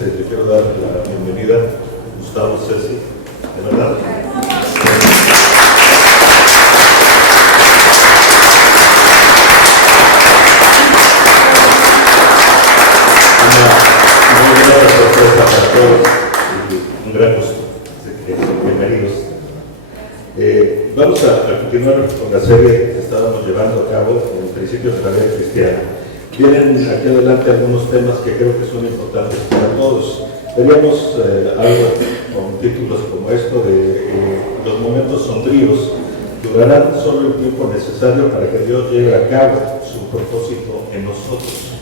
le quiero dar la bienvenida a Gustavo Ceci, de verdad. Una muy buena sorpresa para todos y un gran gusto. Así que bienvenidos. Vamos a continuar con la serie que estábamos llevando a cabo en Principios de la Vida Cristiana. Vienen aquí adelante algunos temas que creo que son importantes para todos. Veríamos algo con títulos como esto de los momentos sombríos durarán solo el tiempo necesario para que Dios lleve a cabo su propósito en nosotros.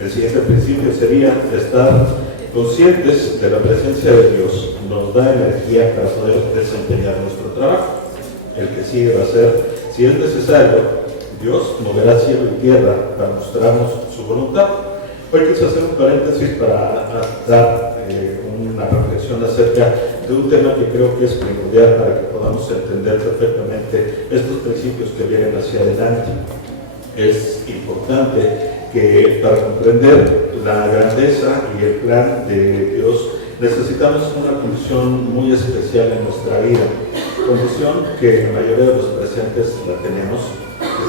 El siguiente principio sería estar conscientes de la presencia de Dios. Nos da energía para poder desempeñar nuestro trabajo. El que sigue va a ser, si es necesario, Dios moverá cielo y tierra para mostrarnos su voluntad. Hoy quise hacer un paréntesis para dar una reflexión acerca de un tema que creo que es primordial para que podamos entender perfectamente estos principios que vienen hacia adelante. Es importante que para comprender la grandeza y el plan de Dios necesitamos una condición muy especial en nuestra vida, condición que la mayoría de los presentes la tenemos.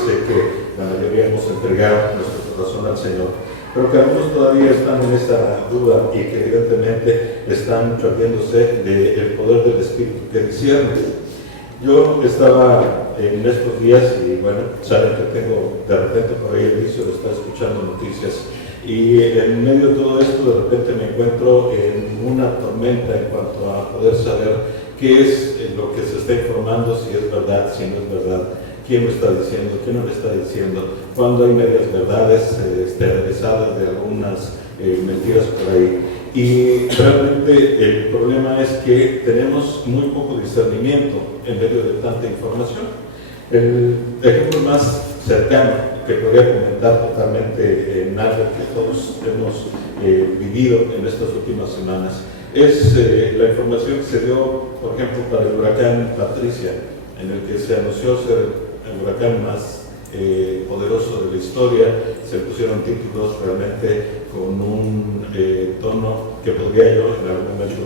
Sé que la mayoría hemos entregado nuestro corazón al Señor, pero que algunos todavía están en esta duda y que evidentemente están perdiéndose del poder del Espíritu que discierne. Yo estaba en estos días y bueno, saben que tengo de repente por ahí el vicio de estar escuchando noticias y en medio de todo esto de repente me encuentro en una tormenta en cuanto a poder saber qué es lo que se está informando, si es verdad, si no es verdad. ¿Quién lo está diciendo? ¿Quién no lo está diciendo? Cuando hay medias verdades aderezadas de algunas mentiras por ahí. Y realmente el problema es que tenemos muy poco discernimiento en medio de tanta información. El ejemplo más cercano que podría comentar totalmente en algo que todos hemos vivido en estas últimas semanas es la información que se dio, por ejemplo, para el huracán Patricia, en el que se anunció ser el huracán más poderoso de la historia. Se pusieron títulos realmente con un tono que podría yo en algún momento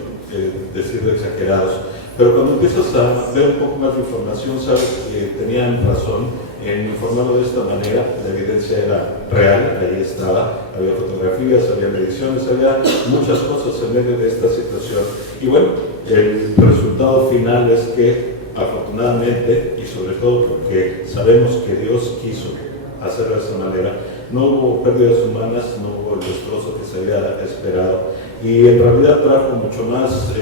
decir exagerados. Pero cuando empiezas a ver un poco más de información, sabes que tenían razón en informarlo de esta manera. La evidencia era real, ahí estaba, había fotografías, había mediciones, había muchas cosas en medio de esta situación. Y bueno, el resultado final es que afortunadamente, y sobre todo porque sabemos que Dios quiso hacerlo de esa manera, no hubo pérdidas humanas, no hubo el destrozo que se había esperado, y en realidad trajo mucho más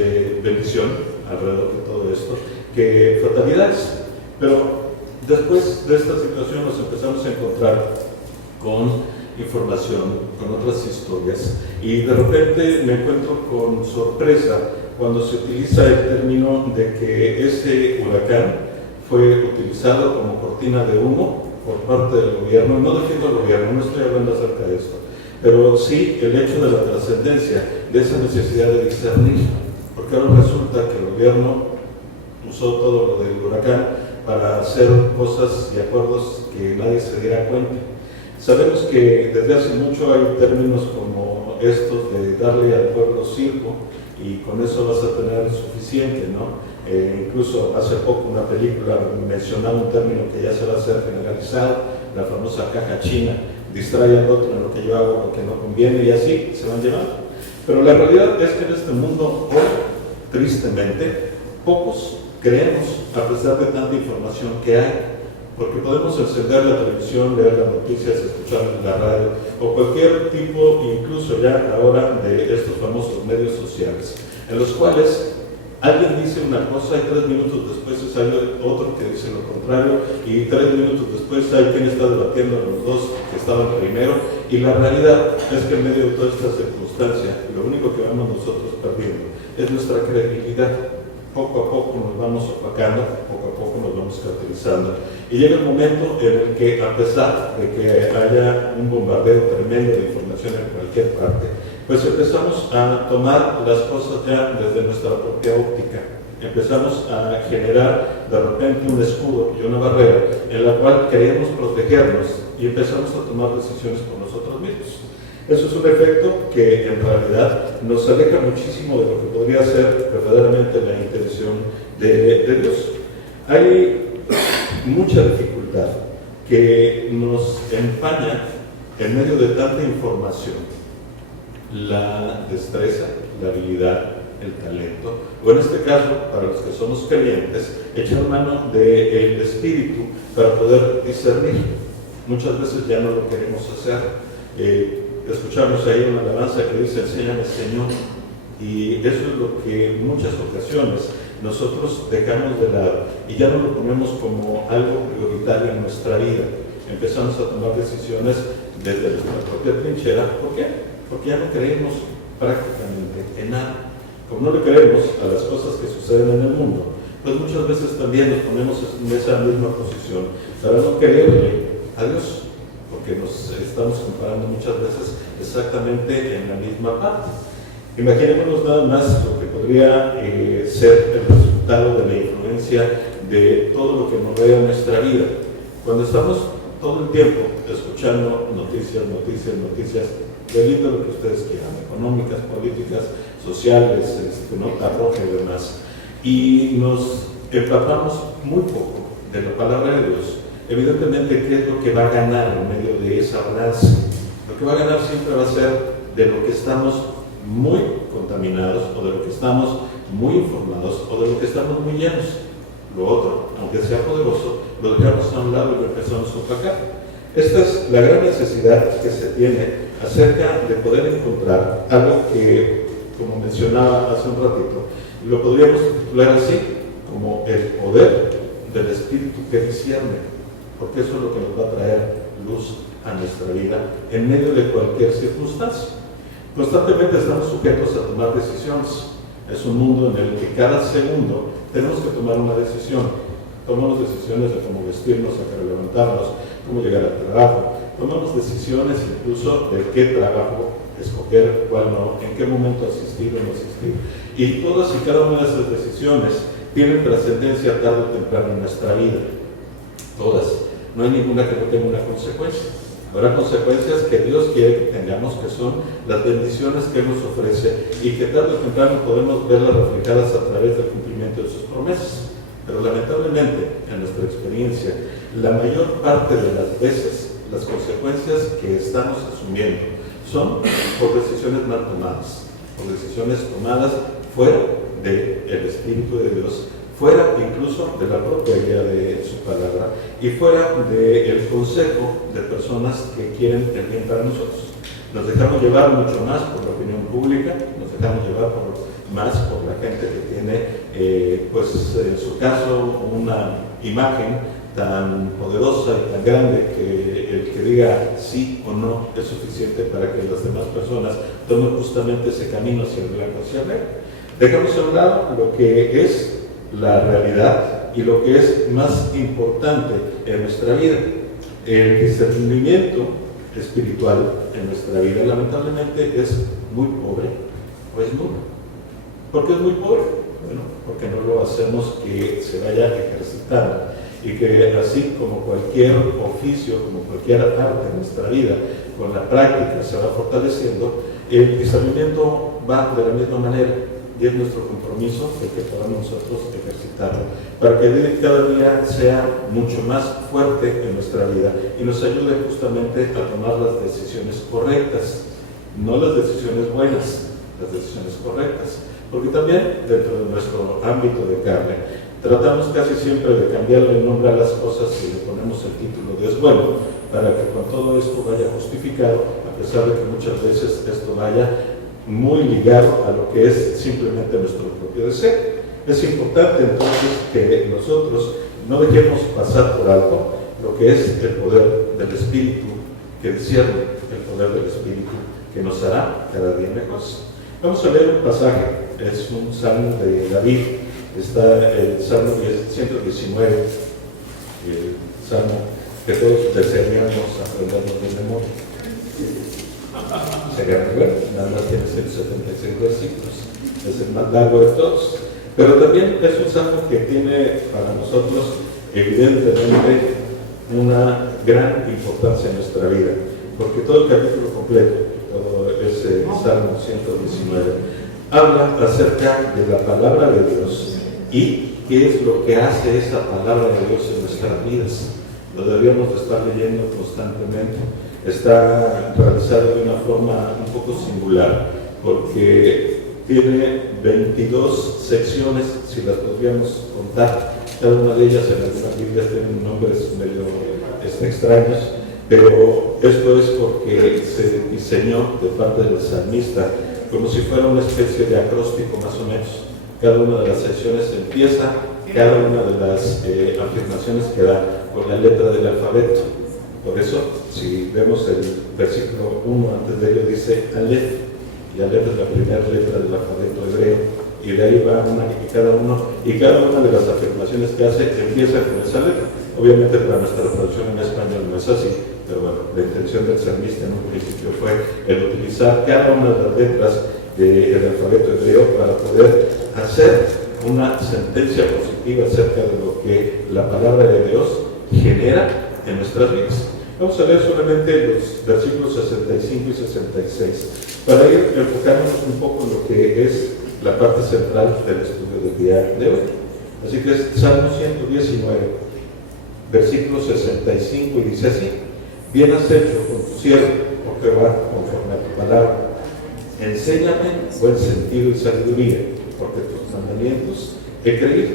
bendición alrededor de todo esto que fatalidades. Pero después de esta situación nos empezamos a encontrar con información, con otras historias, y de repente me encuentro con sorpresa cuando se utiliza el término de que ese huracán fue utilizado como cortina de humo por parte del gobierno. No defiendo al gobierno, no estoy hablando acerca de esto, pero sí el hecho de la trascendencia de esa necesidad de discernir, porque ahora resulta que el gobierno usó todo lo del huracán para hacer cosas y acuerdos que nadie se diera cuenta. Sabemos que desde hace mucho hay términos como estos de darle al pueblo circo, y con eso vas a tener suficiente, ¿no? Incluso hace poco una película mencionaba un término que ya se va a hacer generalizado, la famosa caja china: distrae al otro en lo que yo hago, lo que no conviene, y así se van llevando. Pero la realidad es que en este mundo hoy, tristemente, pocos creemos, a pesar de tanta información que hay, porque podemos encender la televisión, leer las noticias, escuchar la radio o cualquier tipo, incluso ya ahora, de estos famosos medios sociales, en los cuales alguien dice una cosa y 3 minutos después hay otro que dice lo contrario, y 3 minutos después hay quien está debatiendo los dos que estaban primero, y la realidad es que en medio de toda esta circunstancia lo único que vamos nosotros perdiendo es nuestra credibilidad. Poco a poco nos vamos opacando, poco a poco nos vamos caracterizando, y llega el momento en el que, a pesar de que haya un bombardeo tremendo de información en cualquier parte, pues empezamos a tomar las cosas ya desde nuestra propia óptica. Empezamos a generar de repente un escudo y una barrera en la cual queremos protegernos, y empezamos a tomar decisiones por nosotros mismos. Eso es un efecto que en realidad nos aleja muchísimo de lo que podría ser verdaderamente la intención de Dios. Hay mucha dificultad que nos empaña en medio de tanta información. La destreza, la habilidad, el talento, o en este caso, para los que somos creyentes, echar mano del Espíritu para poder discernir. Muchas veces ya no lo queremos hacer. Escuchamos ahí una alabanza que dice: enséñame, Señor, y eso es lo que en muchas ocasiones nosotros dejamos de lado y ya no lo ponemos como algo prioritario en nuestra vida. Empezamos a tomar decisiones desde nuestra propia trinchera. ¿Por qué? Porque ya no creemos prácticamente en nada. Como no le creemos a las cosas que suceden en el mundo, pues muchas veces también nos ponemos en esa misma posición para no creerle a Dios, porque nos estamos comparando muchas veces exactamente en la misma parte. Imaginémonos nada más lo que podría ser el resultado de la influencia de todo lo que nos rodea en nuestra vida. Cuando estamos todo el tiempo escuchando noticias, del índole que ustedes quieran, económicas, políticas, sociales, nota roja y demás, y nos empapamos muy poco de la palabra de Dios, evidentemente, ¿qué es lo que va a ganar en medio de esa balanza? Lo que va a ganar siempre va a ser de lo que estamos muy contaminados, o de lo que estamos muy informados, o de lo que estamos muy llenos. Lo otro, aunque sea poderoso, lo dejamos a un lado y lo empezamos a opacar. Esta es la gran necesidad que se tiene acerca de poder encontrar algo que, como mencionaba hace un ratito, lo podríamos titular así, como el poder del Espíritu que discierne, porque eso es lo que nos va a traer luz a nuestra vida en medio de cualquier circunstancia. Constantemente estamos sujetos a tomar decisiones. Es un mundo en el que cada segundo tenemos que tomar una decisión. Tomamos decisiones de cómo vestirnos, a qué levantarnos, cómo llegar al trabajo. Tomamos decisiones incluso de qué trabajo escoger, cuál no, en qué momento asistir o no asistir. Y todas y cada una de esas decisiones tienen trascendencia tarde o temprano en nuestra vida. Todas. No hay ninguna que no tenga una consecuencia. Habrá consecuencias que Dios quiere que tengamos, que son las bendiciones que Él nos ofrece y que tarde o temprano podemos verlas reflejadas a través del cumplimiento de sus promesas. Pero lamentablemente, en nuestra experiencia, la mayor parte de las veces, las consecuencias que estamos asumiendo son por decisiones mal tomadas, por decisiones tomadas fuera del Espíritu de Dios, fuera incluso de la propia idea de su palabra y fuera del consejo de personas que quieren el bien para nosotros. Nos dejamos llevar mucho más por la opinión pública, nos dejamos llevar más por la gente que tiene, pues en su caso, una imagen tan poderosa y tan grande que el que diga sí o no es suficiente para que las demás personas tomen justamente ese camino hacia el blanco, hacia el negro. Dejamos a un lado lo que es la realidad y lo que es más importante en nuestra vida. El discernimiento espiritual en nuestra vida lamentablemente es muy pobre o es nulo. ¿Por qué es muy pobre? Bueno, porque no lo hacemos que se vaya ejercitando y que así como cualquier oficio, como cualquier arte en nuestra vida, con la práctica se va fortaleciendo, el discernimiento va de la misma manera. Y es nuestro compromiso el que podamos nosotros ejercitarlo, para que cada día sea mucho más fuerte en nuestra vida y nos ayude justamente a tomar las decisiones correctas, no las decisiones buenas, las decisiones correctas. Porque también dentro de nuestro ámbito de carne, tratamos casi siempre de cambiarle el nombre a las cosas y le ponemos el título de es bueno, para que con todo esto vaya justificado, a pesar de que muchas veces esto vaya muy ligado a lo que es simplemente nuestro propio deseo. Es importante entonces que nosotros no dejemos pasar por alto lo que es el poder del Espíritu que discierne, el poder del Espíritu que nos hará cada día mejores. Vamos a leer un pasaje, es un salmo de David, está el Salmo 119, el salmo que todos desearíamos aprendernos de memoria. Sería muy bueno, nada más tiene 176 versículos, es el más largo de todos, pero también es un salmo que tiene para nosotros evidentemente una gran importancia en nuestra vida, porque todo el capítulo completo, todo Salmo 119, habla acerca de la palabra de Dios y qué es lo que hace esa palabra de Dios en nuestras vidas. Lo deberíamos de estar leyendo constantemente. Está realizado de una forma un poco singular, porque tiene 22 secciones, si las podríamos contar. Cada una de ellas en algunas Biblias tienen nombres medio extraños, pero esto es porque se diseñó de parte del salmista como si fuera una especie de acróstico más o menos. Cada una de las secciones empieza, cada una de las afirmaciones que da con la letra del alfabeto. Por eso, si vemos el versículo 1, antes de ello dice Aleph, y Aleph es la primera letra del alfabeto hebreo, y de ahí va una y cada una de las afirmaciones que hace empieza con esa letra. Obviamente para nuestra traducción en español no es así, pero bueno, la intención del salmista en un principio fue el utilizar cada una de las letras del alfabeto hebreo para poder hacer una sentencia positiva acerca de lo que la palabra de Dios genera en nuestras vidas. Vamos a leer solamente los versículos 65 y 66 para ir enfocándonos un poco en lo que es la parte central del estudio del día de hoy. Así que es Salmo 119, versículo 65, y dice así: bien has hecho con tu siervo, oh Jehová, conforme a tu palabra. Enséñame buen sentido y sabiduría, porque tus mandamientos he creído.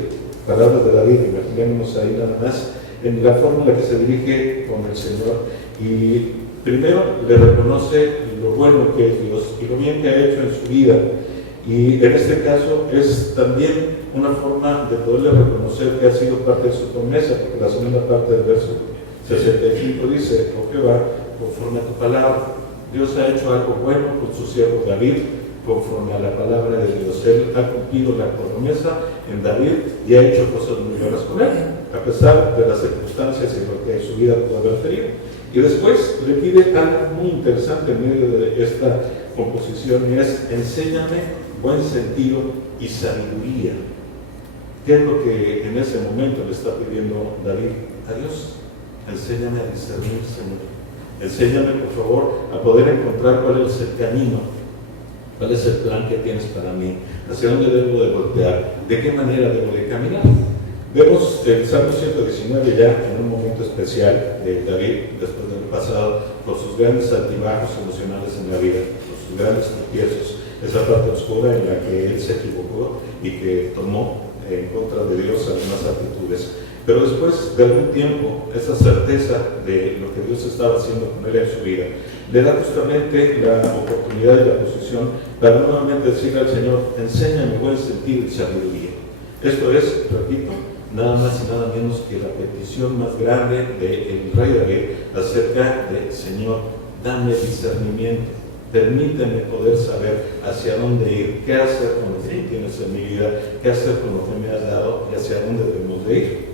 Palabras de David, imaginémonos ahí nada más en la forma en la que se dirige con el Señor, y primero le reconoce lo bueno que es Dios y lo bien que ha hecho en su vida, y en este caso es también una forma de poderle reconocer que ha sido parte de su promesa, porque la segunda parte del verso 65 dice: oh Jehová, conforme a tu palabra. Dios ha hecho algo bueno con su siervo David, conforme a la palabra de Dios. Él ha cumplido la promesa en David y ha hecho cosas muy buenas con él, a pesar de las circunstancias y lo que en su vida pudo haber tenido. Y después le pide algo muy interesante en medio de esta composición, y es: enséñame buen sentido y sabiduría. ¿Qué es lo que en ese momento le está pidiendo David a Dios? Enséñame a discernir, Señor. Enséñame, por favor, a poder encontrar cuál es el camino, cuál es el plan que tienes para mí, hacia dónde debo de voltear, de qué manera debo de caminar. Vemos el Salmo 119 ya en un momento especial de David, después de haber pasado por sus grandes altibajos emocionales en la vida, por sus grandes tropiezos, esa parte oscura en la que él se equivocó y que tomó en contra de Dios algunas actitudes. Pero después de algún tiempo, esa certeza de lo que Dios estaba haciendo con él en su vida, le da justamente la oportunidad y la posición para nuevamente decirle al Señor: enséñame buen sentido y sabiduría. Esto es, repito, nada más y nada menos que la petición más grande del rey David acerca de: Señor, dame discernimiento, permíteme poder saber hacia dónde ir, qué hacer con lo que tienes en mi vida, qué hacer con lo que me has dado y hacia dónde debemos de ir.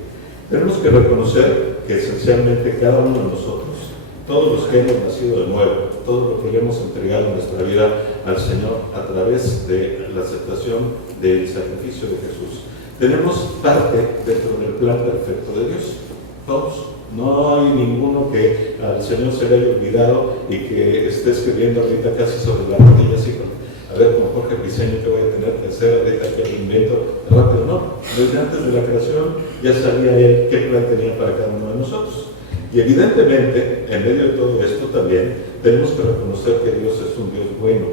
Tenemos que reconocer que esencialmente cada uno de nosotros, todos los que hemos nacido de nuevo, todo lo que le hemos entregado en nuestra vida al Señor a través de la aceptación del sacrificio de Jesús, tenemos parte dentro del plan perfecto de Dios. Todos. No hay ninguno que al Señor se le haya olvidado y que esté escribiendo ahorita casi sobre la rodilla, así como: a ver, con Jorge Briceño, ¿qué voy a tener que hacer ahorita que lo invento rápido? No, desde antes de la creación ya sabía él qué plan tenía para cada uno de nosotros. Y evidentemente, en medio de todo esto también tenemos que reconocer que Dios es un Dios bueno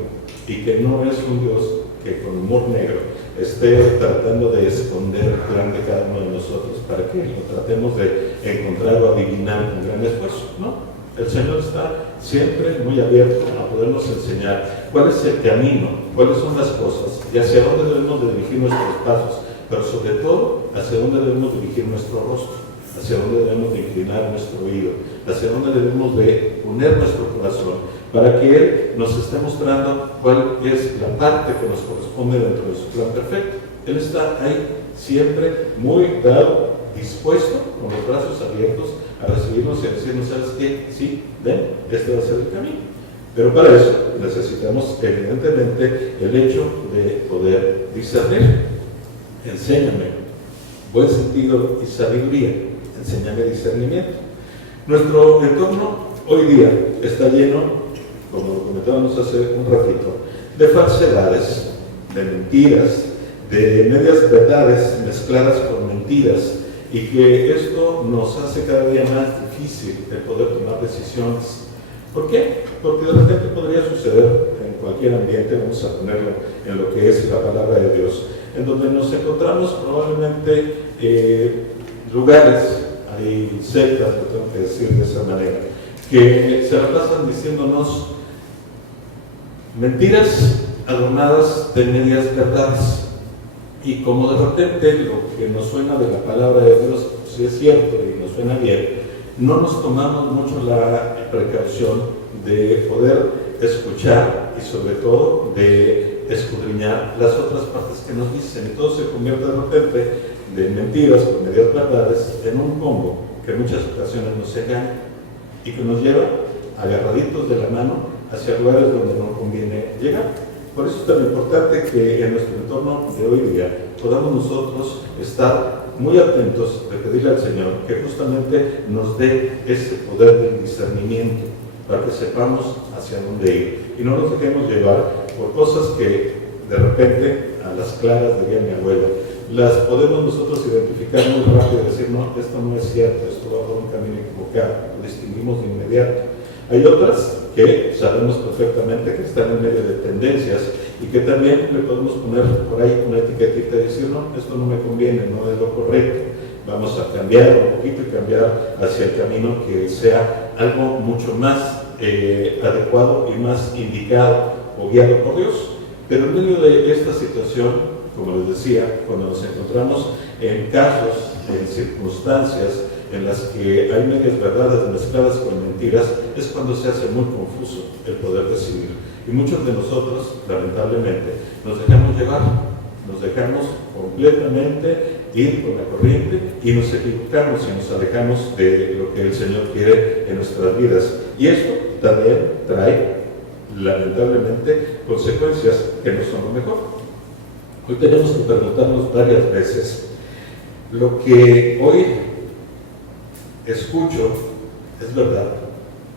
y que no es un Dios que con humor negro esté tratando de esconder el plan de cada uno de nosotros para que lo tratemos de encontrar o adivinar con gran esfuerzo, ¿no? El Señor está siempre muy abierto a podernos enseñar cuál es el camino, cuáles son las cosas y hacia dónde debemos de dirigir nuestros pasos, pero sobre todo hacia dónde debemos dirigir nuestro rostro, hacia dónde debemos de inclinar nuestro oído, hacia dónde debemos de poner nuestro corazón, para que Él nos esté mostrando cuál es la parte que nos corresponde dentro de su plan perfecto. Él está ahí siempre muy dado, dispuesto, con los brazos abiertos a recibirnos y a decirnos: ¿sabes qué? Sí, ven, este va a ser el camino. Pero para eso necesitamos evidentemente el hecho de poder discernir. Enséñame buen sentido y sabiduría, enséñame discernimiento. Nuestro entorno hoy día está lleno, como lo comentábamos hace un ratito, de falsedades, de mentiras, de medias verdades mezcladas con mentiras, y que esto nos hace cada día más difícil el poder tomar decisiones. ¿Por qué? Porque de repente podría suceder en cualquier ambiente, vamos a ponerlo en lo que es la palabra de Dios, en donde nos encontramos probablemente lugares, hay sectas, lo tengo que decir de esa manera, que se la pasan diciéndonos mentiras adornadas de medias verdades. Y como de repente lo que nos suena de la palabra de Dios, si es cierto y nos suena bien, no nos tomamos mucho la precaución de poder escuchar y sobre todo de escudriñar las otras partes que nos dicen. Y todo se convierte de repente de mentiras con medias verdades en un combo que en muchas ocasiones nos engaña y que nos lleva agarraditos de la mano hacia lugares donde no conviene llegar. Por eso es tan importante que en nuestro entorno de hoy día podamos nosotros estar muy atentos de pedirle al Señor que justamente nos dé ese poder del discernimiento para que sepamos hacia dónde ir y no nos dejemos llevar por cosas que de repente a las claras, diría mi abuela, las podemos nosotros identificar muy rápido y decir, no, esto no es cierto, esto va por un camino equivocado, lo distinguimos de inmediato. Hay otras que sabemos perfectamente que están en medio de tendencias y que también le podemos poner por ahí una etiquetita y decir, no, esto no me conviene, no es lo correcto, vamos a cambiar un poquito y cambiar hacia el camino que sea algo mucho más adecuado y más indicado o guiado por Dios. Pero en medio de esta situación, como les decía, cuando nos encontramos en casos, en circunstancias en las que hay medias verdades mezcladas con mentiras, es cuando se hace muy confuso el poder decidir. Y muchos de nosotros, lamentablemente, nos dejamos llevar, nos dejamos completamente ir con la corriente y nos equivocamos y nos alejamos de lo que el Señor quiere en nuestras vidas. Y esto también trae, lamentablemente, consecuencias que no son lo mejor. Hoy tenemos que preguntarnos varias veces, ¿lo que hoy escucho es verdad?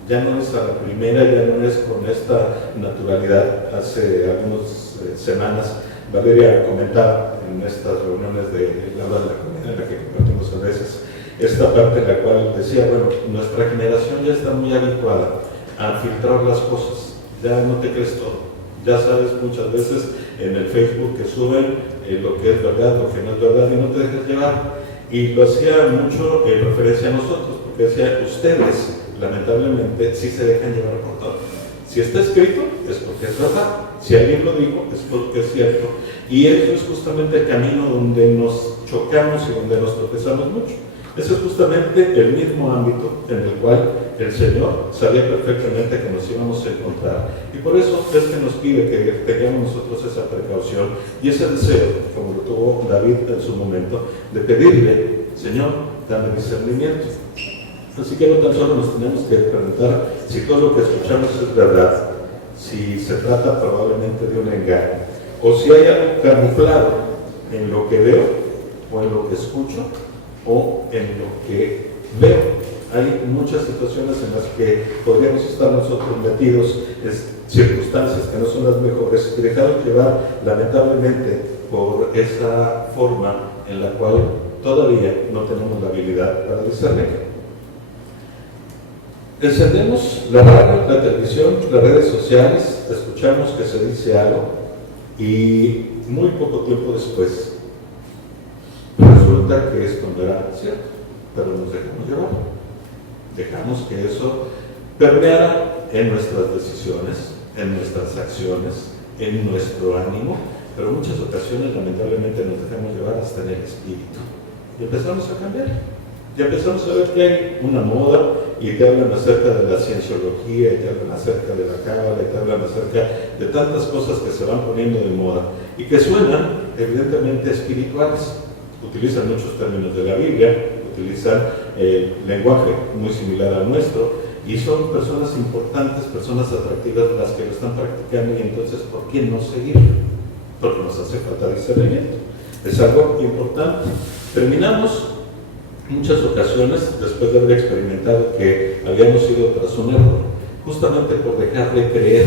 Ya no es a la primera, ya no es con esta naturalidad. Hace algunas semanas Valeria comentaba en estas reuniones de la hora de la comida en la que compartimos a veces esta parte en la cual decía, bueno, nuestra generación ya está muy habituada a filtrar las cosas, ya no te crees todo, ya sabes muchas veces en el Facebook que suben lo que es verdad, lo que no es verdad y no te dejes llevar. Y lo hacía mucho en referencia a nosotros, porque decía, ustedes lamentablemente sí se dejan llevar por todo. Si está escrito es porque es verdad, si alguien lo dijo es porque es cierto, y eso es justamente el camino donde nos chocamos y donde nos tropezamos mucho. Ese es justamente el mismo ámbito en el cual el Señor sabía perfectamente que nos íbamos a encontrar, y por eso es que nos pide que tengamos nosotros esa precaución y ese deseo, como lo tuvo David en su momento, de pedirle, Señor, dame discernimiento. Así que no tan solo nos tenemos que preguntar si todo lo que escuchamos es verdad, si se trata probablemente de un engaño, o si hay algo camuflado en lo que veo, o en lo que escucho, o en lo que veo. Hay muchas situaciones en las que podríamos estar nosotros metidos en circunstancias que no son las mejores y dejados llevar lamentablemente por esa forma en la cual todavía no tenemos la habilidad para discernir. Encendemos la radio, la televisión, las redes sociales, escuchamos que se dice algo y muy poco tiempo después resulta que esto no era cierto, pero nos dejamos llevar. Dejamos que eso permeara en nuestras decisiones, en nuestras acciones, en nuestro ánimo, pero en muchas ocasiones lamentablemente nos dejamos llevar hasta en el espíritu. Y empezamos a cambiar. Y empezamos a ver que hay una moda y te hablan acerca de la cienciología, y te hablan acerca de la cábala, y te hablan acerca de tantas cosas que se van poniendo de moda y que suenan evidentemente espirituales. Utilizan muchos términos de la Biblia, utilizan lenguaje muy similar al nuestro y son personas importantes, personas atractivas las que lo están practicando, y entonces ¿por qué no seguir? Porque nos hace falta discernimiento. Es algo importante. Terminamos muchas ocasiones después de haber experimentado que habíamos ido tras un error, justamente por dejar de creer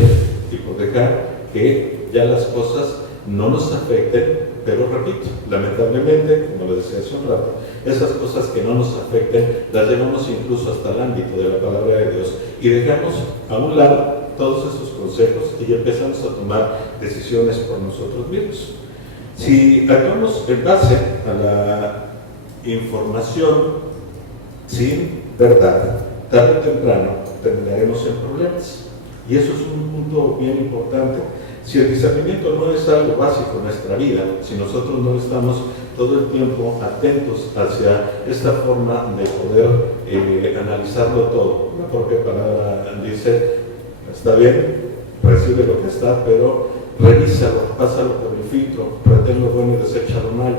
y por dejar que ya las cosas no nos afecten, pero repito, lamentablemente, como lo decía hace un rato, esas cosas que no nos afecten las llevamos incluso hasta el ámbito de la palabra de Dios y dejamos a un lado todos esos consejos y empezamos a tomar decisiones por nosotros mismos. Si actuamos en base a la información sin verdad, tarde o temprano terminaremos en problemas. Y eso es un punto bien importante. Si el discernimiento no es algo básico en nuestra vida, si nosotros no estamos todo el tiempo atentos hacia esta forma de poder analizarlo todo, la propia palabra dice, está bien, recibe lo que está, pero revísalo, pásalo por el filtro, retén lo bueno y desecha lo malo.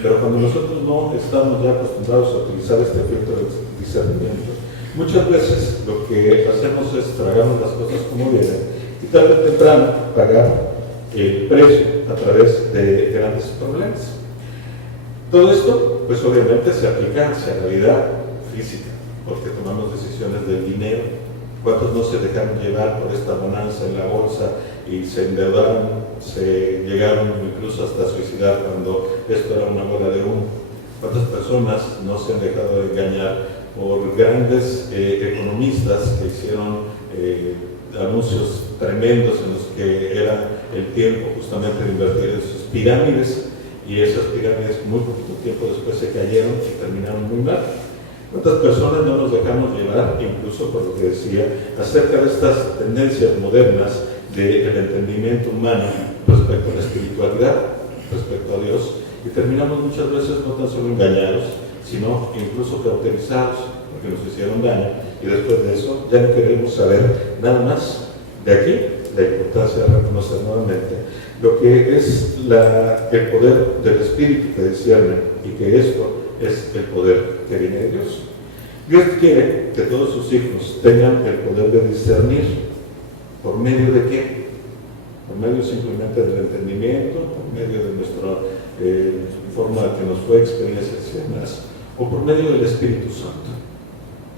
Pero cuando nosotros no estamos ya acostumbrados a utilizar este filtro de discernimiento, muchas veces lo que hacemos es tragarnos las cosas como vienen y tarde o temprano pagar el precio a través de grandes problemas. Todo esto, pues obviamente se aplica hacia la vida física, porque tomamos decisiones del dinero. ¿Cuántos no se dejaron llevar por esta bonanza en la bolsa y se endeudaron, se llegaron incluso hasta suicidar cuando esto era una bola de humo? ¿Cuántas personas no se han dejado de engañar por grandes economistas que hicieron anuncios tremendos en los que era el tiempo justamente de invertir en sus pirámides, y esas pirámides muy poquito tiempo después se cayeron y terminaron muy mal? ¿Cuántas personas no nos dejamos llevar, incluso por lo que decía, acerca de estas tendencias modernas del entendimiento humano respecto a la espiritualidad, respecto a Dios, y terminamos muchas veces no tan solo engañados, sino incluso cauterizados, porque nos hicieron daño, y después de eso ya no queremos saber nada más. De aquí la importancia de reconocer nuevamente lo que es el poder del Espíritu que discierne, y que esto es el poder que viene de Dios. Dios quiere que todos sus hijos tengan el poder de discernir. ¿Por medio de qué? Por medio simplemente del entendimiento, por medio de nuestra forma que nos fue experiencias y demás, o por medio del Espíritu Santo.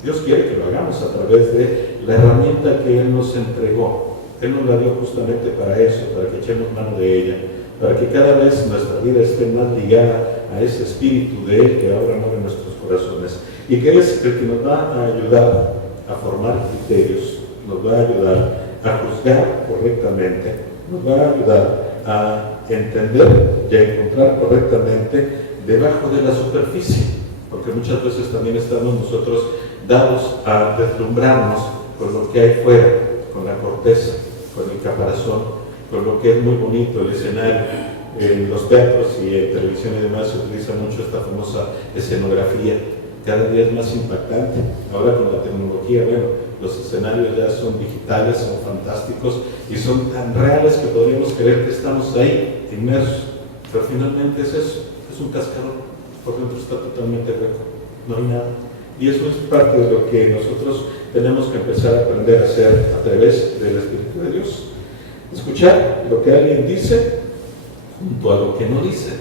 Dios quiere que lo hagamos a través de la herramienta que Él nos entregó. Él nos la dio justamente para eso, para que echemos mano de ella, para que cada vez nuestra vida esté más ligada a ese Espíritu de Él que ahora mueve nuestros corazones, y que es el que nos va a ayudar a formar criterios, nos va a ayudar a juzgar correctamente, nos va a ayudar a entender y a encontrar correctamente debajo de la superficie, porque muchas veces también estamos nosotros dados a deslumbrarnos con lo que hay fuera, con la corteza, con el caparazón, con lo que es muy bonito, el escenario. En los teatros y en televisión y demás se utiliza mucho esta famosa escenografía, cada día es más impactante. Ahora con la tecnología, bueno, los escenarios ya son digitales, son fantásticos y son tan reales que podríamos creer que estamos ahí, inmersos. Pero finalmente es eso, es un cascarón, por dentro está totalmente hueco, no hay nada. Y eso es parte de lo que nosotros tenemos que empezar a aprender a hacer a través del Espíritu de Dios. Escuchar lo que alguien dice junto a lo que no dice,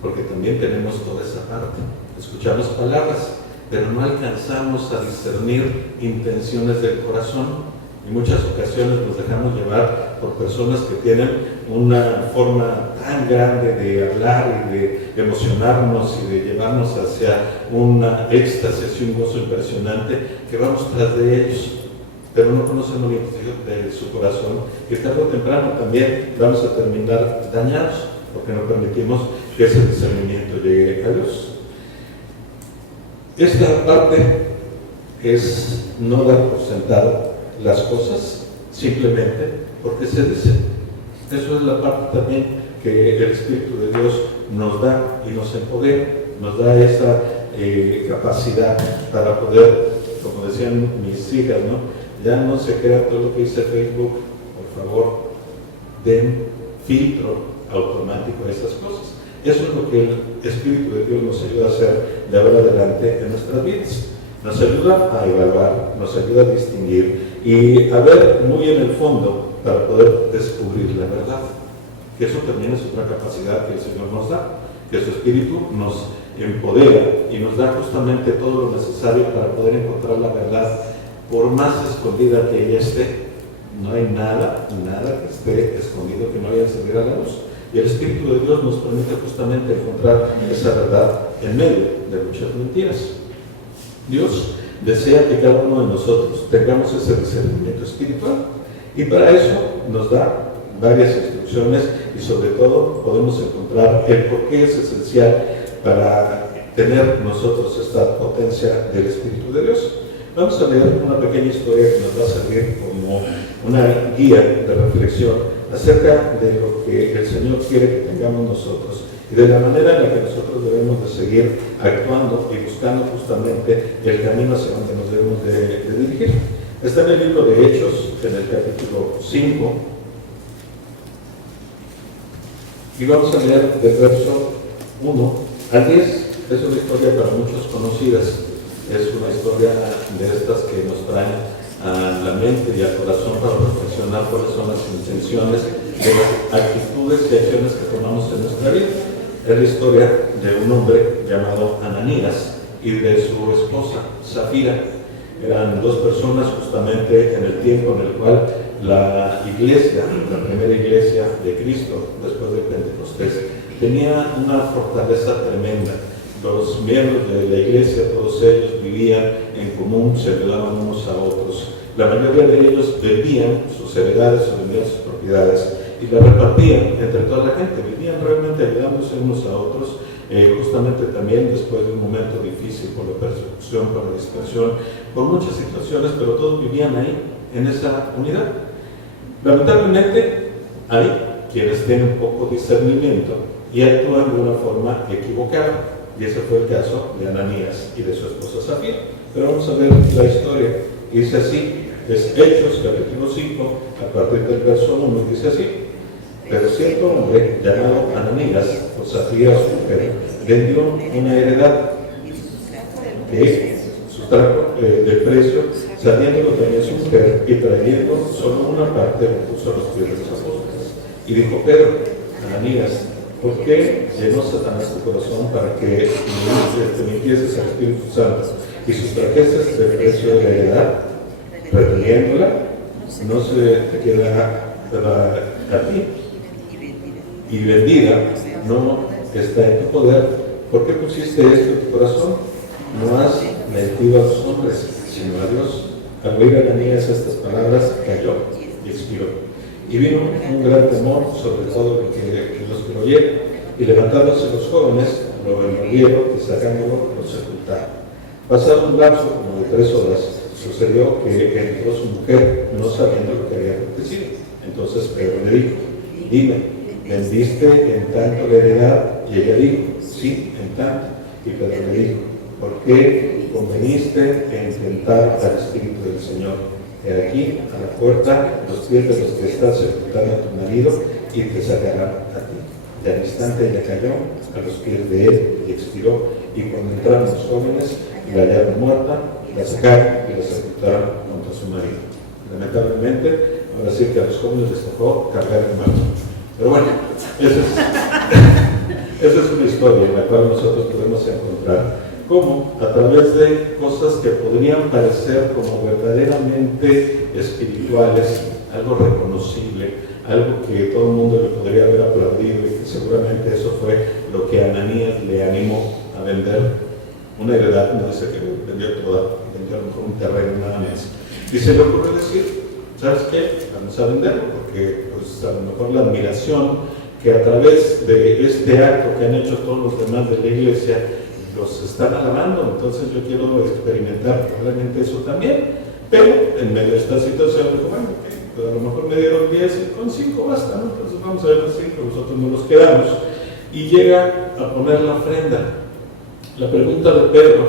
porque también tenemos toda esa parte. Escuchamos palabras, pero no alcanzamos a discernir intenciones del corazón. En muchas ocasiones nos dejamos llevar por personas que tienen una forma tan grande de hablar y de emocionarnos y de llevarnos hacia una éxtasis y un gozo impresionante, que vamos tras de ellos, pero no conocen el interior de su corazón, y tarde o temprano también vamos a terminar dañados, porque no permitimos que ese discernimiento llegue a Dios. Esta parte es no dar por sentado las cosas simplemente porque se dicen. Eso es la parte también que el Espíritu de Dios nos da y nos empodera, nos da esa capacidad para poder, como decían mis hijas, ¿no? Ya no se crea todo lo que dice Facebook, por favor, den filtro automático a esas cosas. Eso es lo que el Espíritu de Dios nos ayuda a hacer de ahora adelante en nuestras vidas. Nos ayuda a evaluar, nos ayuda a distinguir y a ver muy en el fondo para poder descubrir la verdad. Que eso también es otra capacidad que el Señor nos da, que su Espíritu nos empodera y nos da justamente todo lo necesario para poder encontrar la verdad, por más escondida que ella esté. No hay nada que esté escondido que no vaya a salir a la luz. Y el Espíritu de Dios nos permite justamente encontrar esa verdad en medio de muchas mentiras. Dios desea que cada uno de nosotros tengamos ese discernimiento espiritual, y para eso nos da varias instrucciones, y sobre todo podemos encontrar el por qué es esencial para tener nosotros esta potencia del Espíritu de Dios. Vamos a leer una pequeña historia que nos va a servir como una guía de reflexión acerca de lo que el Señor quiere que tengamos nosotros y de la manera en la que nosotros debemos de seguir actuando y buscando justamente el camino hacia donde nos debemos de dirigir. Está en el libro de Hechos, en el capítulo 5, y vamos a leer del verso 1 al 10. Es una historia para muchos conocidas. Es una historia de estas que nos traen a la mente y al corazón para reflexionar cuáles son las intenciones de las actitudes y acciones que tomamos en nuestra vida. Es la historia de un hombre llamado Ananías y de su esposa, Zafira. Eran dos personas justamente en el tiempo en el cual la iglesia, la primera iglesia de Cristo, después de Pentecostés, tenía una fortaleza tremenda. Los miembros de la iglesia, todos ellos vivían en común, se ayudaban unos a otros. La mayoría de ellos vendían sus heredades o vendían sus propiedades y las repartían entre toda la gente. Vivían realmente ayudándose unos a otros, justamente también después de un momento difícil por la persecución, por la dispersión, por muchas situaciones, pero todos vivían ahí, en esa unidad. Lamentablemente, hay quienes tienen poco discernimiento y actúan de una forma equivocada. Y ese fue el caso de Ananías y de su esposa Zafira. Pero vamos a ver la historia. Dice así, es Hechos, capítulo 5, a partir del verso 1, dice así: pero cierto hombre llamado Ananías, por Zafira su mujer, vendió una heredad que sustrajo del precio, sabiendo lo que tenía su mujer, y trayendo solo una parte, lo puso a los pies de los apóstoles. Y dijo Pedro: Ananías, ¿por qué llenó Satanás tu corazón para que te mintieses al Espíritu Santo y sustrajeses del precio de la heredad, reteniéndola? No se te queda a ti, y vendida no está en tu poder. ¿Por qué pusiste esto en tu corazón? No has mentido a los hombres, sino a Dios. Al oír Ananías estas palabras, cayó y expiró. Y vino un gran temor sobre todo los que lo oyeron, y levantándose los jóvenes, lo envolvieron y sacándolo, lo sepultaron. Pasado un lapso como de 3 horas, sucedió que entró su mujer, no sabiendo lo que había acontecido. Entonces Pedro le dijo: dime, ¿vendiste en tanto la heredad? Y ella dijo: sí, en tanto. Y Pedro le dijo: ¿por qué conveniste en tentar al Espíritu del Señor? He aquí, a la puerta, los pies de los que están sepultando a tu marido, y te sacarán a ti. Y al instante ella cayó a los pies de él y expiró. Y cuando entraron los jóvenes y la hallaron muerta, la sacaron y la sepultaron junto a su marido. Lamentablemente, ahora sí que a los jóvenes les tocó cargar el muerto. Pero bueno, esa es una historia en la cual nosotros podemos encontrar cómo a través de cosas que podrían parecer como verdaderamente espirituales, algo reconocible, algo que todo el mundo le podría haber aplaudido, y que seguramente eso fue lo que Ananías le animó a vender una heredad. No dice que vendió toda, vendió a lo mejor un terreno nada más. Y se le ocurrió decir: ¿sabes qué? Vamos a venderlo, porque pues, a lo mejor la admiración que a través de este acto que han hecho todos los demás de la iglesia los están alabando, entonces yo quiero experimentar probablemente eso también. Pero en medio de esta situación dijo: bueno, pues a lo mejor me dieron 10 y con 5 basta, ¿no? Entonces vamos a ver los 5, nosotros no los quedamos. Y llega a poner la ofrenda. La pregunta de Pedro,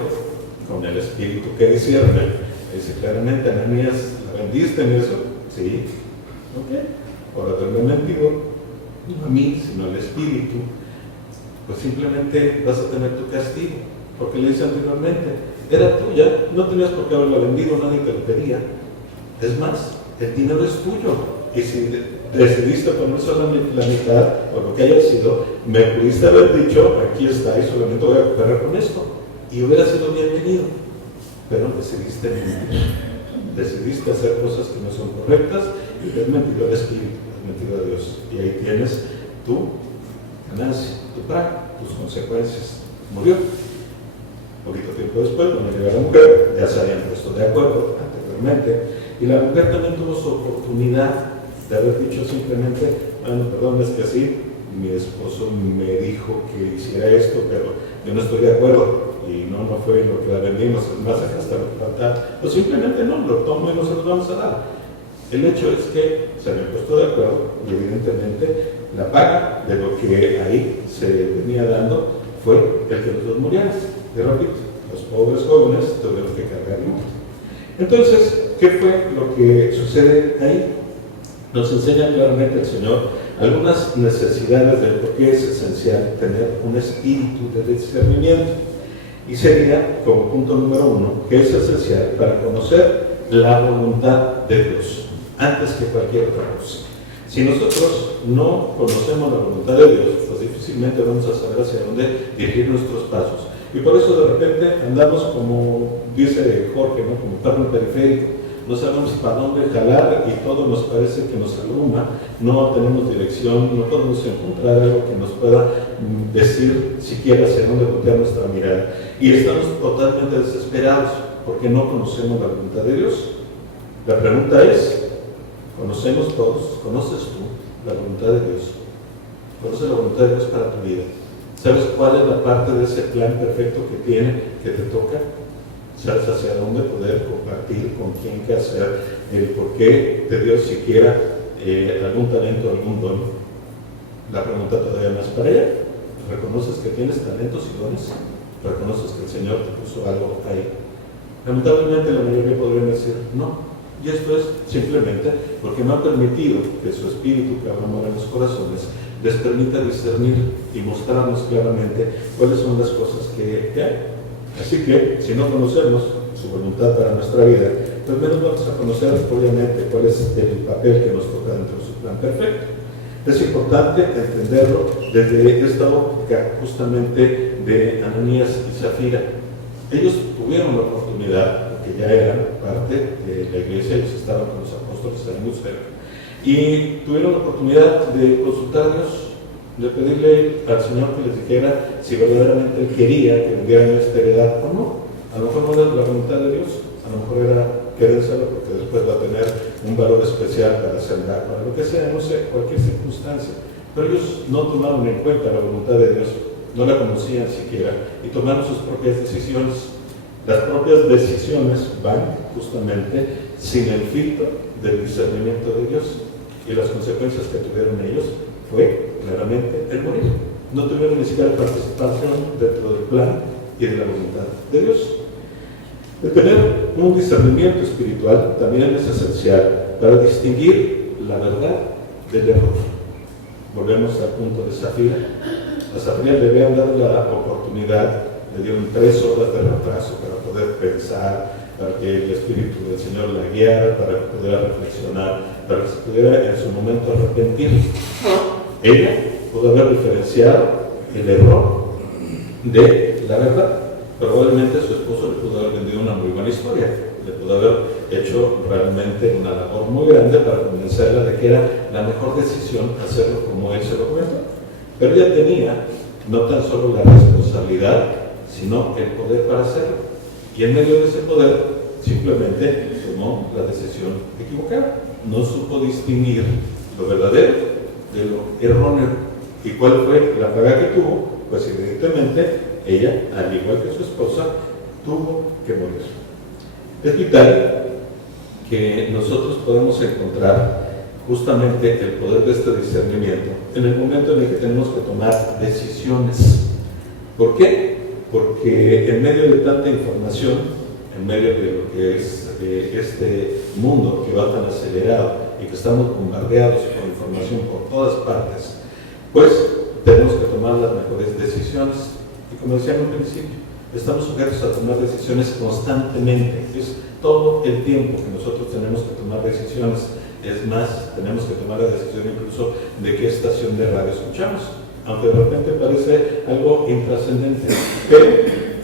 con el espíritu que discierne, dice claramente: Ananías, ¿la vendiste en eso? Sí. Ok. Por haberme mentido, no a mí, sino al espíritu, pues simplemente vas a tener tu castigo. Porque le dice anteriormente: era tuya, no tenías por qué haberla vendido, nadie te lo pedía. Es más, el dinero es tuyo. Y si decidiste poner solamente la mitad, o lo que haya sido, me pudiste haber dicho: aquí está, y solamente voy a cooperar con esto. Y hubiera sido bienvenido. Pero decidiste mentir. Decidiste hacer cosas que no son correctas, es mentido el espíritu, es mentido a Dios. Y ahí tienes tu ganancia, tu paga, tus consecuencias. Murió. Poquito tiempo después, cuando llegó la mujer, ya se habían puesto de acuerdo anteriormente, y la mujer también tuvo su oportunidad de haber dicho simplemente, bueno, perdón, es que sí, mi esposo me dijo que hiciera esto, pero yo no estoy de acuerdo, y no fue lo que la vendimos, es más, acá está lo que falta, o simplemente no, lo tomo y no se los vamos a dar. El hecho es que se habían puesto de acuerdo, y evidentemente la paga de lo que ahí se venía dando fue el que los dos murieran. Y repito, los pobres jóvenes tuvieron que cargar el mundo. Entonces, ¿qué fue lo que sucede ahí? Nos enseña claramente el Señor algunas necesidades de por qué es esencial tener un espíritu de discernimiento. Y sería, como punto número 1, que es esencial para conocer la voluntad de Dios, antes que cualquier otra cosa. Si nosotros no conocemos la voluntad de Dios, pues difícilmente vamos a saber hacia dónde dirigir nuestros pasos. Y por eso de repente andamos como dice Jorge, ¿no? Como perro en periférico. No sabemos para dónde jalar y todo nos parece que nos abruma, no tenemos dirección, no podemos encontrar algo que nos pueda decir siquiera hacia dónde voltear nuestra mirada. Y estamos totalmente desesperados porque no conocemos la voluntad de Dios. La pregunta es, ¿conocemos todos? ¿Conoces tú la voluntad de Dios? ¿Conoces la voluntad de Dios para tu vida? ¿Sabes cuál es la parte de ese plan perfecto que tiene, que te toca? ¿Sabes hacia dónde poder compartir, con quién, qué hacer, el por qué te dio siquiera algún talento, algún don? La pregunta todavía más para ella. ¿Reconoces que tienes talentos y dones? ¿Reconoces que el Señor te puso algo ahí? Lamentablemente la mayoría podrían decir no. Y esto es simplemente porque no ha permitido que su espíritu que ahora mora en los corazones les permita discernir y mostrarnos claramente cuáles son las cosas que hay. Así que, si no conocemos su voluntad para nuestra vida, pues menos vamos a conocer, obviamente, cuál es el papel que nos toca dentro de su plan perfecto. Es importante entenderlo desde esta óptica justamente de Ananías y Zafira. Ellos tuvieron la oportunidad, porque ya eran parte de la iglesia, ellos estaban con los apóstoles ahí muy cerca, y tuvieron la oportunidad de consultar a Dios, de pedirle al Señor que les dijera si verdaderamente Él quería que le dieran esta heredad o no. A lo mejor no era la voluntad de Dios, a lo mejor era querérselo porque después va a tener un valor especial para sembrar, para lo que sea, no sé, cualquier circunstancia. Pero ellos no tomaron en cuenta la voluntad de Dios, no la conocían siquiera y tomaron sus propias decisiones. Las propias decisiones van justamente sin el filtro del discernimiento de Dios, y las consecuencias que tuvieron ellos fue claramente el morir. No tuvieron ni siquiera participación dentro del plan y de la voluntad de Dios. El tener un discernimiento espiritual también es esencial para distinguir la verdad del error. Volvemos al punto de Zafira. A Zafira le habían dado la oportunidad, le dieron 3 horas de retraso para poder pensar, para que el Espíritu del Señor la guiara, para que pudiera reflexionar, para que se pudiera en su momento arrepentir. Ella pudo haber diferenciado el error de la verdad. Probablemente su esposo le pudo haber vendido una muy buena historia, le pudo haber hecho realmente una labor muy grande para convencerla de que era la mejor decisión hacerlo como él se lo comentó. Pero ella tenía no tan solo la responsabilidad, sino el poder para hacerlo. Y en medio de ese poder, simplemente tomó la decisión equivocada. No supo distinguir lo verdadero de lo erróneo. ¿Y cuál fue la paga que tuvo? Pues evidentemente ella, al igual que su esposa, tuvo que morir. Es vital que nosotros podamos encontrar justamente el poder de este discernimiento en el momento en el que tenemos que tomar decisiones. ¿Por qué? Porque en medio de tanta información, en medio de lo que es este mundo que va tan acelerado y que estamos bombardeados con información por todas partes, pues tenemos que tomar las mejores decisiones. Y como decía en un principio, estamos sujetos a tomar decisiones constantemente. Es todo el tiempo que nosotros tenemos que tomar decisiones. Es más, tenemos que tomar la decisión incluso de qué estación de radio escuchamos, aunque de repente parece algo intrascendente. Pero,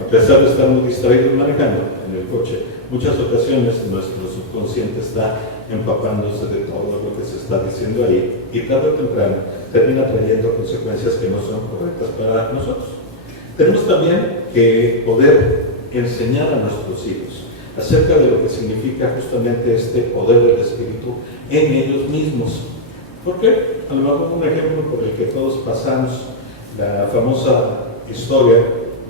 a pesar de estar muy distraídos manejando en el coche, muchas ocasiones nuestro subconsciente está empapándose de todo lo que se está diciendo ahí, y tarde o temprano termina trayendo consecuencias que no son correctas para nosotros. Tenemos también que poder enseñar a nuestros hijos acerca de lo que significa justamente este poder del Espíritu en ellos mismos. ¿Por qué? A lo mejor un ejemplo por el que todos pasamos, la famosa historia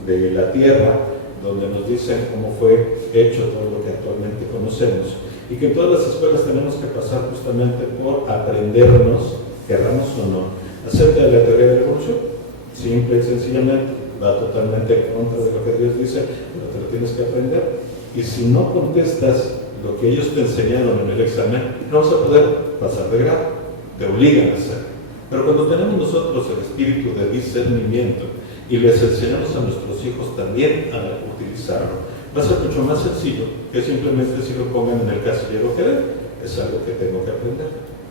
de la Tierra, donde nos dicen cómo fue hecho todo lo que actualmente conocemos, y que en todas las escuelas tenemos que pasar justamente por aprendernos, querramos o no, acerca de la teoría de la evolución. Simple y sencillamente, va totalmente en contra de lo que Dios dice, pero te lo tienes que aprender. Y si no contestas lo que ellos te enseñaron en el examen, no vas a poder pasar de grado, te obligan a hacerlo. Pero cuando tenemos nosotros el espíritu de discernimiento y les enseñamos a nuestros hijos también a utilizarlo, va a ser mucho más sencillo que simplemente si lo pongan en el casillero que ven. Es algo que tengo que aprender.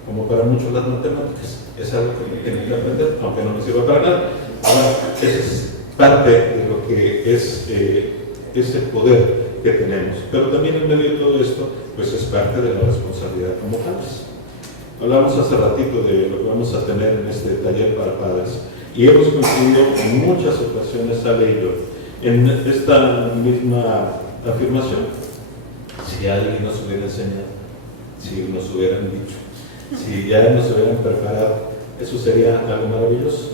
Como para muchos las matemáticas, es algo que tengo que aprender, aunque no me sirva para nada. Ahora, esa es parte de lo que es ese poder que tenemos. Pero también en medio de todo esto, pues es parte de la responsabilidad como padres. Hablamos hace ratito de lo que vamos a tener en este taller para padres, y hemos coincidido en muchas ocasiones, Ale y yo, en esta misma afirmación. Si alguien nos hubiera enseñado, si nos hubieran dicho, si ya nos hubieran preparado, eso sería algo maravilloso.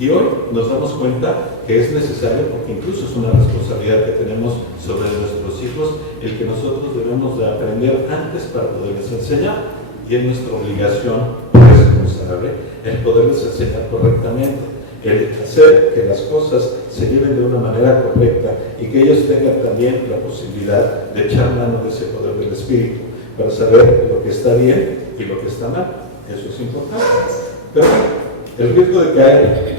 Y hoy nos damos cuenta que es necesario, porque incluso es una responsabilidad que tenemos sobre nuestros hijos, el que nosotros debemos de aprender antes para poderles enseñar. Y es nuestra obligación responsable el poderles enseñar correctamente, el hacer que las cosas se lleven de una manera correcta y que ellos tengan también la posibilidad de echar mano de ese poder del Espíritu para saber lo que está bien y lo que está mal. Eso es importante. Pero el riesgo de caer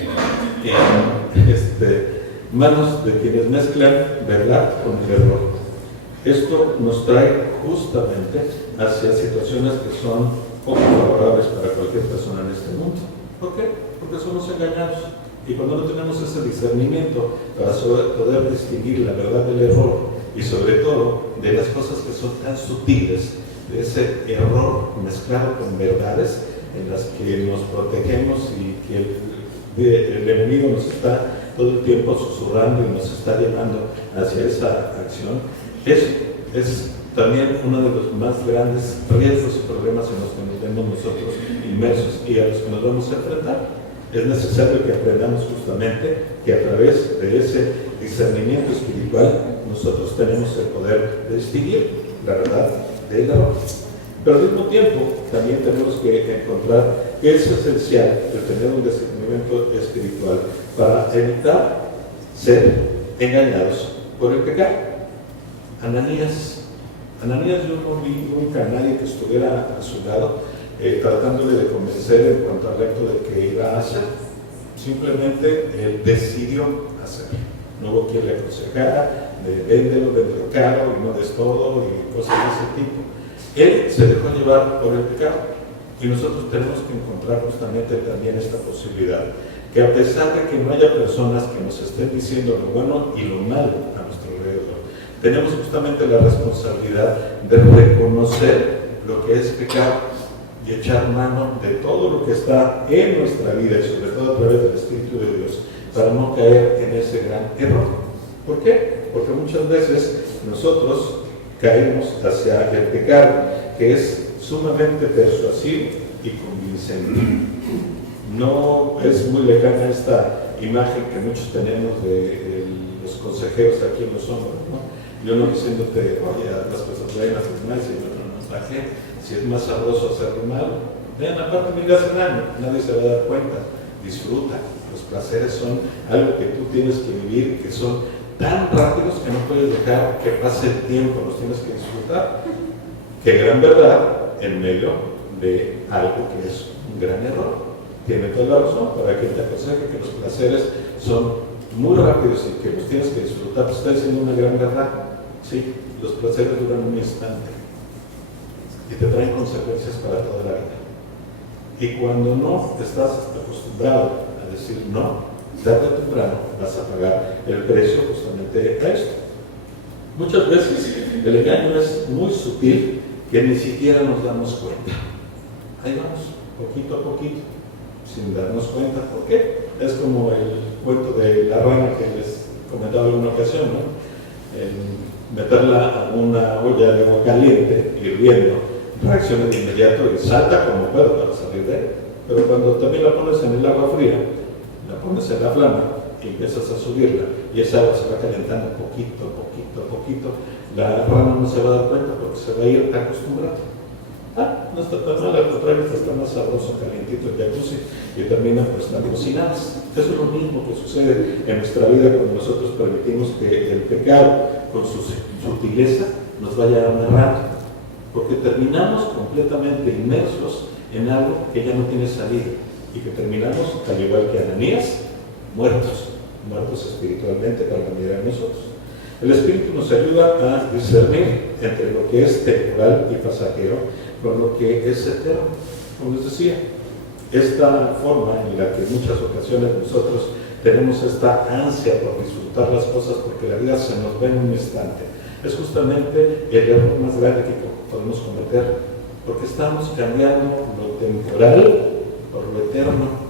en manos de quienes mezclan verdad con el error, esto nos trae justamente hacia situaciones que son poco favorables para cualquier persona en este mundo. ¿Por qué? Porque somos engañados. Y cuando no tenemos ese discernimiento para poder distinguir la verdad del error, y sobre todo de las cosas que son tan sutiles, de ese error mezclado con verdades en las que nos protegemos y que el enemigo nos está todo el tiempo susurrando y nos está llevando hacia esa acción, es también uno de los más grandes riesgos y problemas en los que nos vemos nosotros inmersos y a los que nos vamos a enfrentar. Es necesario que aprendamos justamente que a través de ese discernimiento espiritual nosotros tenemos el poder de distinguir la verdad del error. Pero al mismo tiempo también tenemos que encontrar que es esencial el tener un discernimiento espiritual para evitar ser engañados por el pecado. Ananías, yo no vi nunca a nadie que estuviera a su lado tratándole de convencer en cuanto al acto de que iba a hacer. Simplemente él decidió hacerlo. No hubo quien le aconsejara, véndelo caro y no des todo y cosas de ese tipo. Él se dejó llevar por el pecado. Y nosotros tenemos que encontrar justamente también esta posibilidad, que a pesar de que no haya personas que nos estén diciendo lo bueno y lo malo a nuestro alrededor, tenemos justamente la responsabilidad de reconocer lo que es pecado y echar mano de todo lo que está en nuestra vida y sobre todo a través del Espíritu de Dios para no caer en ese gran error. ¿Por qué? Porque muchas veces nosotros caemos hacia el pecado, que es sumamente persuasivo y convincente. No es muy lejana esta imagen que muchos tenemos de los consejeros aquí en los hombros, ¿no? Yo no diciéndote, oye, haz las cosas buenas, es más, no, bajé. Si es más sabroso hacerlo malo, vean, aparte ni le hace daño, nadie se va a dar cuenta. Disfruta. Los placeres son algo que tú tienes que vivir, que son tan rápidos que no puedes dejar que pase el tiempo, los tienes que disfrutar. Qué gran verdad en medio de algo que es un gran error. Tiene toda la razón para que te aconseje que los placeres son muy rápidos y que los tienes que disfrutar. Pues está diciendo una gran verdad. Sí, los placeres duran un instante y te traen consecuencias para toda la vida. Y cuando no estás acostumbrado a decir no, tarde o temprano vas a pagar el precio justamente a esto. Muchas veces el engaño es muy sutil que ni siquiera nos damos cuenta. Ahí vamos, poquito a poquito, sin darnos cuenta. ¿Por qué? Es como el cuento de la rana que les comentaba en una ocasión, ¿no? Meterla a una olla de agua caliente, hirviendo, reacciona de inmediato y salta como puede para salir de él. Pero cuando también la pones en el agua fría, la pones en la flama y empiezas a subirla, y esa agua se va calentando poquito, poquito, la rana no se va a dar cuenta porque se va a ir acostumbrando. No está tan mal, al contrario, está más sabroso, calientito el jacuzzi, y termina pues tan cocinadas. Eso es lo mismo que sucede en nuestra vida cuando nosotros permitimos que el pecado, con su sutileza, nos vaya amarrando, porque terminamos completamente inmersos en algo que ya no tiene salida, y que terminamos, al igual que Ananías, muertos espiritualmente para la vida de nosotros. El Espíritu nos ayuda a discernir entre lo que es temporal y pasajero con lo que es eterno. Como les decía, esta forma en la que en muchas ocasiones nosotros tenemos esta ansia por disfrutar las cosas porque la vida se nos ve en un instante, es justamente el error más grande que podemos cometer, porque estamos cambiando lo temporal por lo eterno.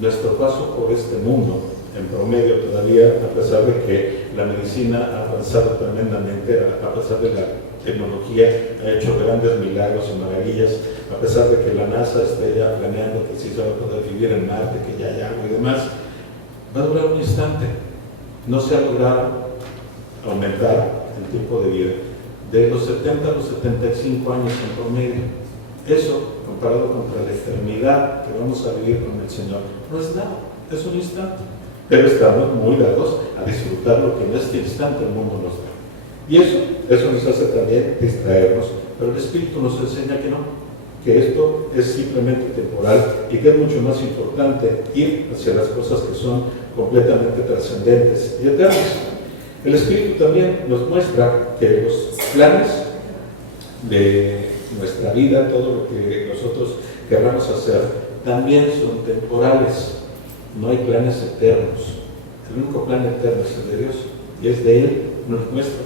Nuestro paso por este mundo, en promedio todavía, a pesar de que la medicina ha avanzado tremendamente, a pesar de la tecnología ha hecho grandes milagros y maravillas, a pesar de que la NASA esté ya planeando que sí se va a poder vivir en Marte, que ya hay agua y demás, va a durar un instante. No se ha logrado aumentar el tiempo de vida de los 70 a los 75 años en promedio. Eso, comparado contra la eternidad que vamos a vivir con el Señor, no es nada, es un instante. Pero estamos muy dados a disfrutar lo que en este instante el mundo nos da. Y eso nos hace también distraernos, pero el Espíritu nos enseña que no, que esto es simplemente temporal y que es mucho más importante ir hacia las cosas que son completamente trascendentes y eternas. El Espíritu también nos muestra que los planes de nuestra vida, todo lo que nosotros querramos hacer, también son temporales. No hay planes eternos. El único plan eterno es el de Dios, y es de Él, no es nuestro.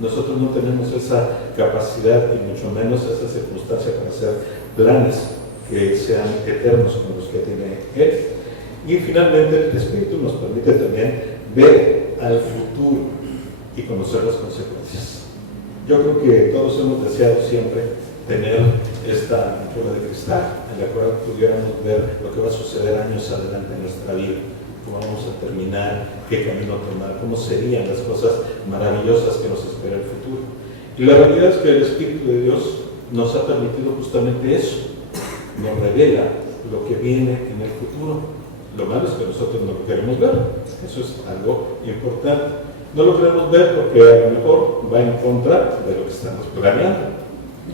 Nosotros no tenemos esa capacidad y mucho menos esa circunstancia para hacer planes que sean eternos como los que tiene Él. Y finalmente el Espíritu nos permite también ver al futuro y conocer las consecuencias. Yo creo que todos hemos deseado siempre tener esta bola de cristal en la cual pudiéramos ver lo que va a suceder años adelante en nuestra vida, cómo vamos a terminar, qué camino tomar, cómo serían las cosas maravillosas que nos espera el futuro. Y la realidad es que el Espíritu de Dios nos ha permitido justamente eso, nos revela lo que viene en el futuro. Lo malo es que nosotros no lo queremos ver, eso es algo importante. No lo queremos ver porque a lo mejor va en contra de lo que estamos planeando.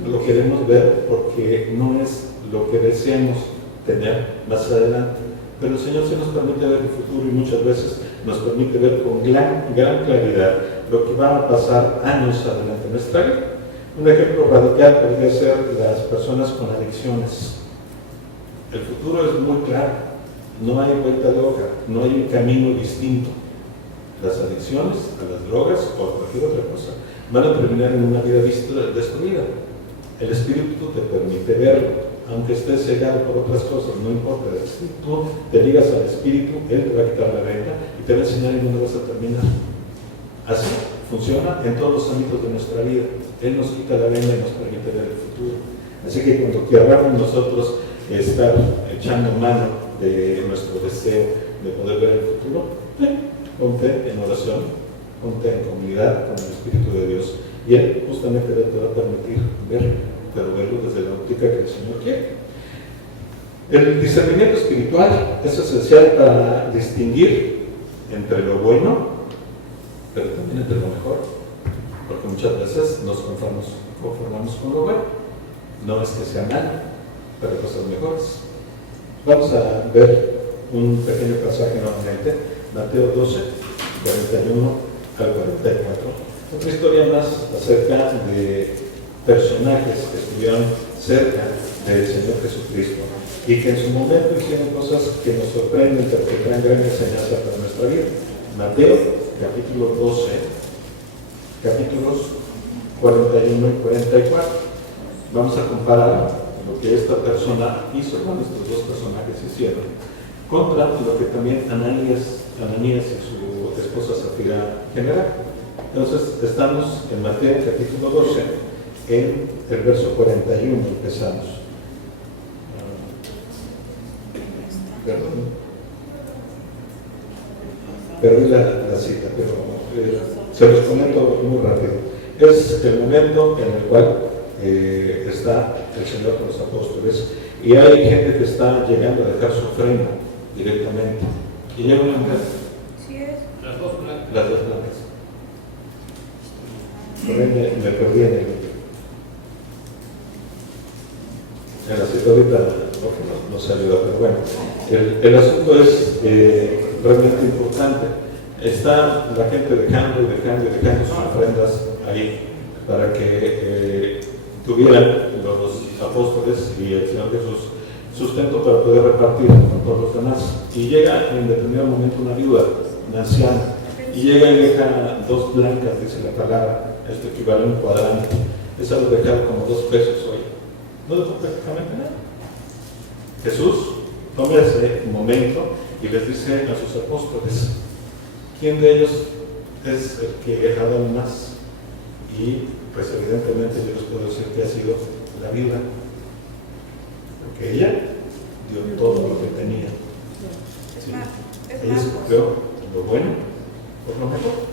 No lo queremos ver porque no es lo que deseamos tener más adelante. Pero el Señor se nos permite ver el futuro y muchas veces nos permite ver con gran claridad lo que va a pasar años adelante en nuestra vida. Un ejemplo radical podría ser las personas con adicciones. El futuro es muy claro, no hay vuelta de hoja, no hay un camino distinto. Las adicciones a las drogas o a cualquier otra cosa van a terminar en una vida destruida. El Espíritu te permite verlo, aunque estés cegado por otras cosas, no importa. Si tú te ligas al Espíritu, Él te va a quitar la venda y te va a enseñar en dónde vas a terminar. Así funciona en todos los ámbitos de nuestra vida. Él nos quita la venda y nos permite ver el futuro. Así que cuando queramos nosotros estar echando mano de nuestro deseo de poder ver el futuro, ponte en oración, ponte en comunidad con el Espíritu de Dios, y Él justamente te va a permitir verlo, pero verlo desde la óptica que el Señor quiere. El discernimiento espiritual es esencial para distinguir entre lo bueno, pero también entre lo mejor, porque muchas veces nos conformamos con lo bueno. No es que sea malo, pero hay cosas mejores. Vamos a ver un pequeño pasaje nuevamente, Mateo 12, 41 al 44. Otra historia más acerca de personajes que estuvieron cerca del Señor Jesucristo y que en su momento hicieron cosas que nos sorprenden, pero que traen gran enseñanza para nuestra vida. Mateo, capítulo 12, capítulos 41 y 44. vamos a comparar lo que esta persona hizo, con estos dos personajes hicieron, contra lo que también Ananías y su esposa Zafira generaron. Entonces, estamos en Mateo capítulo 12, en el verso 41 empezamos. Perdí la cita, pero se los comento muy rápido. Es el momento en el cual está el Señor con los apóstoles y hay gente que está llegando a dejar su ofrenda directamente. Y llega una mujer. Sí es. Las dos blancas. Por ahí me perdí en la cita ahorita, no se ayuda, pero bueno. El asunto es realmente importante. Está la gente dejando sus ofrendas ahí para que tuvieran los apóstoles y el Señor Jesús sustento para poder repartir con todos los demás. Y llega en determinado momento una viuda, una anciana, y llega y deja dos blancas, dice la palabra, esto equivale a un cuadrante. Esa lo deja como 2 pesos hoy. No dejó prácticamente nada. Jesús toma ese momento y les dice a sus apóstoles, ¿quién de ellos es el que ha dado más? Y pues evidentemente yo les puedo decir que ha sido la viuda, porque ella dio todo lo que tenía. ¿Sí? Ella escogió lo bueno por lo mejor.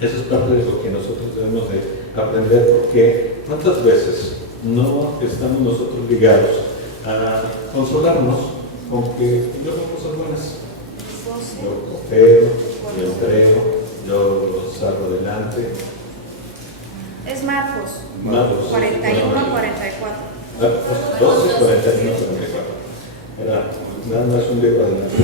Eso es parte de lo que nosotros debemos de aprender, porque ¿cuántas veces no estamos nosotros ligados a consolarnos con que yo hago cosas buenas? Yo coopero, yo entrego, yo salgo adelante. Es Marcos 41, 44. 12, 41, 44. Era nada más un libro adelante.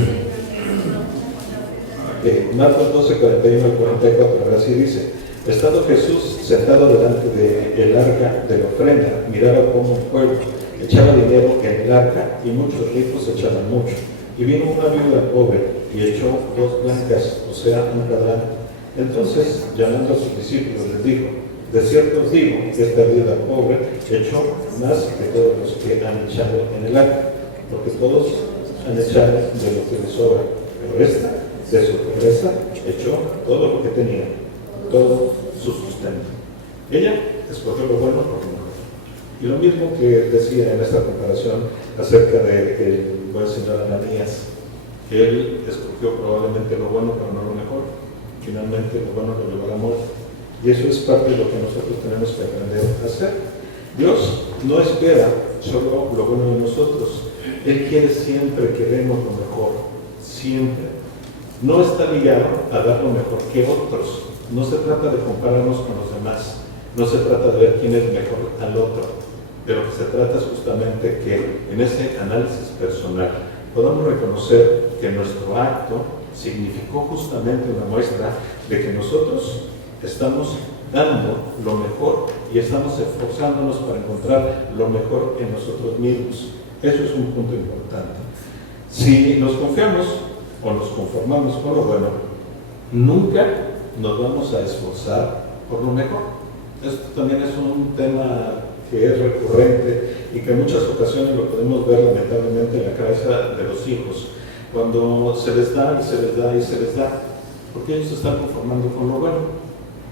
Marcos 12, 41 al 44, ahora sí dice: estando Jesús sentado delante del arca de la ofrenda, miraba como un pueblo echaba dinero en el arca y muchos ricos echaban mucho. Y vino una viuda pobre y echó 2 blancas, o sea, un cuadrante. Entonces, llamando a sus discípulos, les dijo: de cierto os digo que esta viuda pobre echó más que todos los que han echado en el arca, porque todos han echado de lo que les sobra, pero esta, de su pobreza, echó todo lo que tenía, todo su sustento. Ella escogió lo bueno por lo mejor. Y lo mismo que decía en esta comparación acerca del buen señor Ananías, que él escogió probablemente lo bueno, pero no lo mejor. Finalmente lo bueno lo llevó al amor. Y eso es parte de lo que nosotros tenemos que aprender a hacer. Dios no espera solo lo bueno de nosotros. Él quiere siempre que demos lo mejor. Siempre. No está ligado a dar lo mejor que otros. No se trata de compararnos con los demás. No se trata de ver quién es mejor al otro. Pero se trata justamente que en ese análisis personal podamos reconocer que nuestro acto significó justamente una muestra de que nosotros estamos dando lo mejor y estamos esforzándonos para encontrar lo mejor en nosotros mismos. Eso es un punto importante. Si nos confiamos o nos conformamos con lo bueno, nunca nos vamos a esforzar por lo mejor. Esto también es un tema que es recurrente y que en muchas ocasiones lo podemos ver lamentablemente en la cabeza de los hijos, cuando se les da y se les da y se les da, porque ellos se están conformando con lo bueno.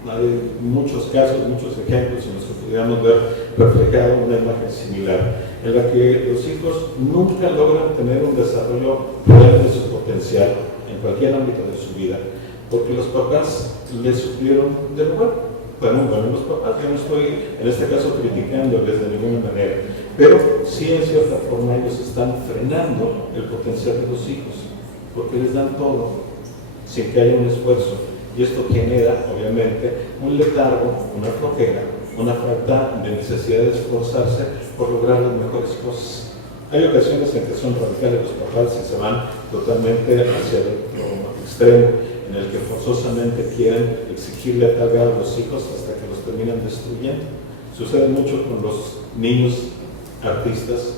Hay muchos casos, muchos ejemplos en los que pudiéramos ver reflejada una imagen similar, en la que los hijos nunca logran tener un desarrollo real de su potencial en cualquier ámbito de su vida, porque los papás les suplieron de lo bueno. Bueno, los papás, yo no estoy en este caso criticándoles de ninguna manera, pero sí en cierta forma ellos están frenando el potencial de los hijos, porque les dan todo sin que haya un esfuerzo, y esto genera obviamente un letargo, una flojera, una falta de necesidad de esforzarse por lograr las mejores cosas. Hay ocasiones en que son radicales los papás y se van totalmente hacia el extremo, en el que forzosamente quieren exigirle a tal grado a los hijos hasta que los terminan destruyendo. Sucede mucho con los niños artistas,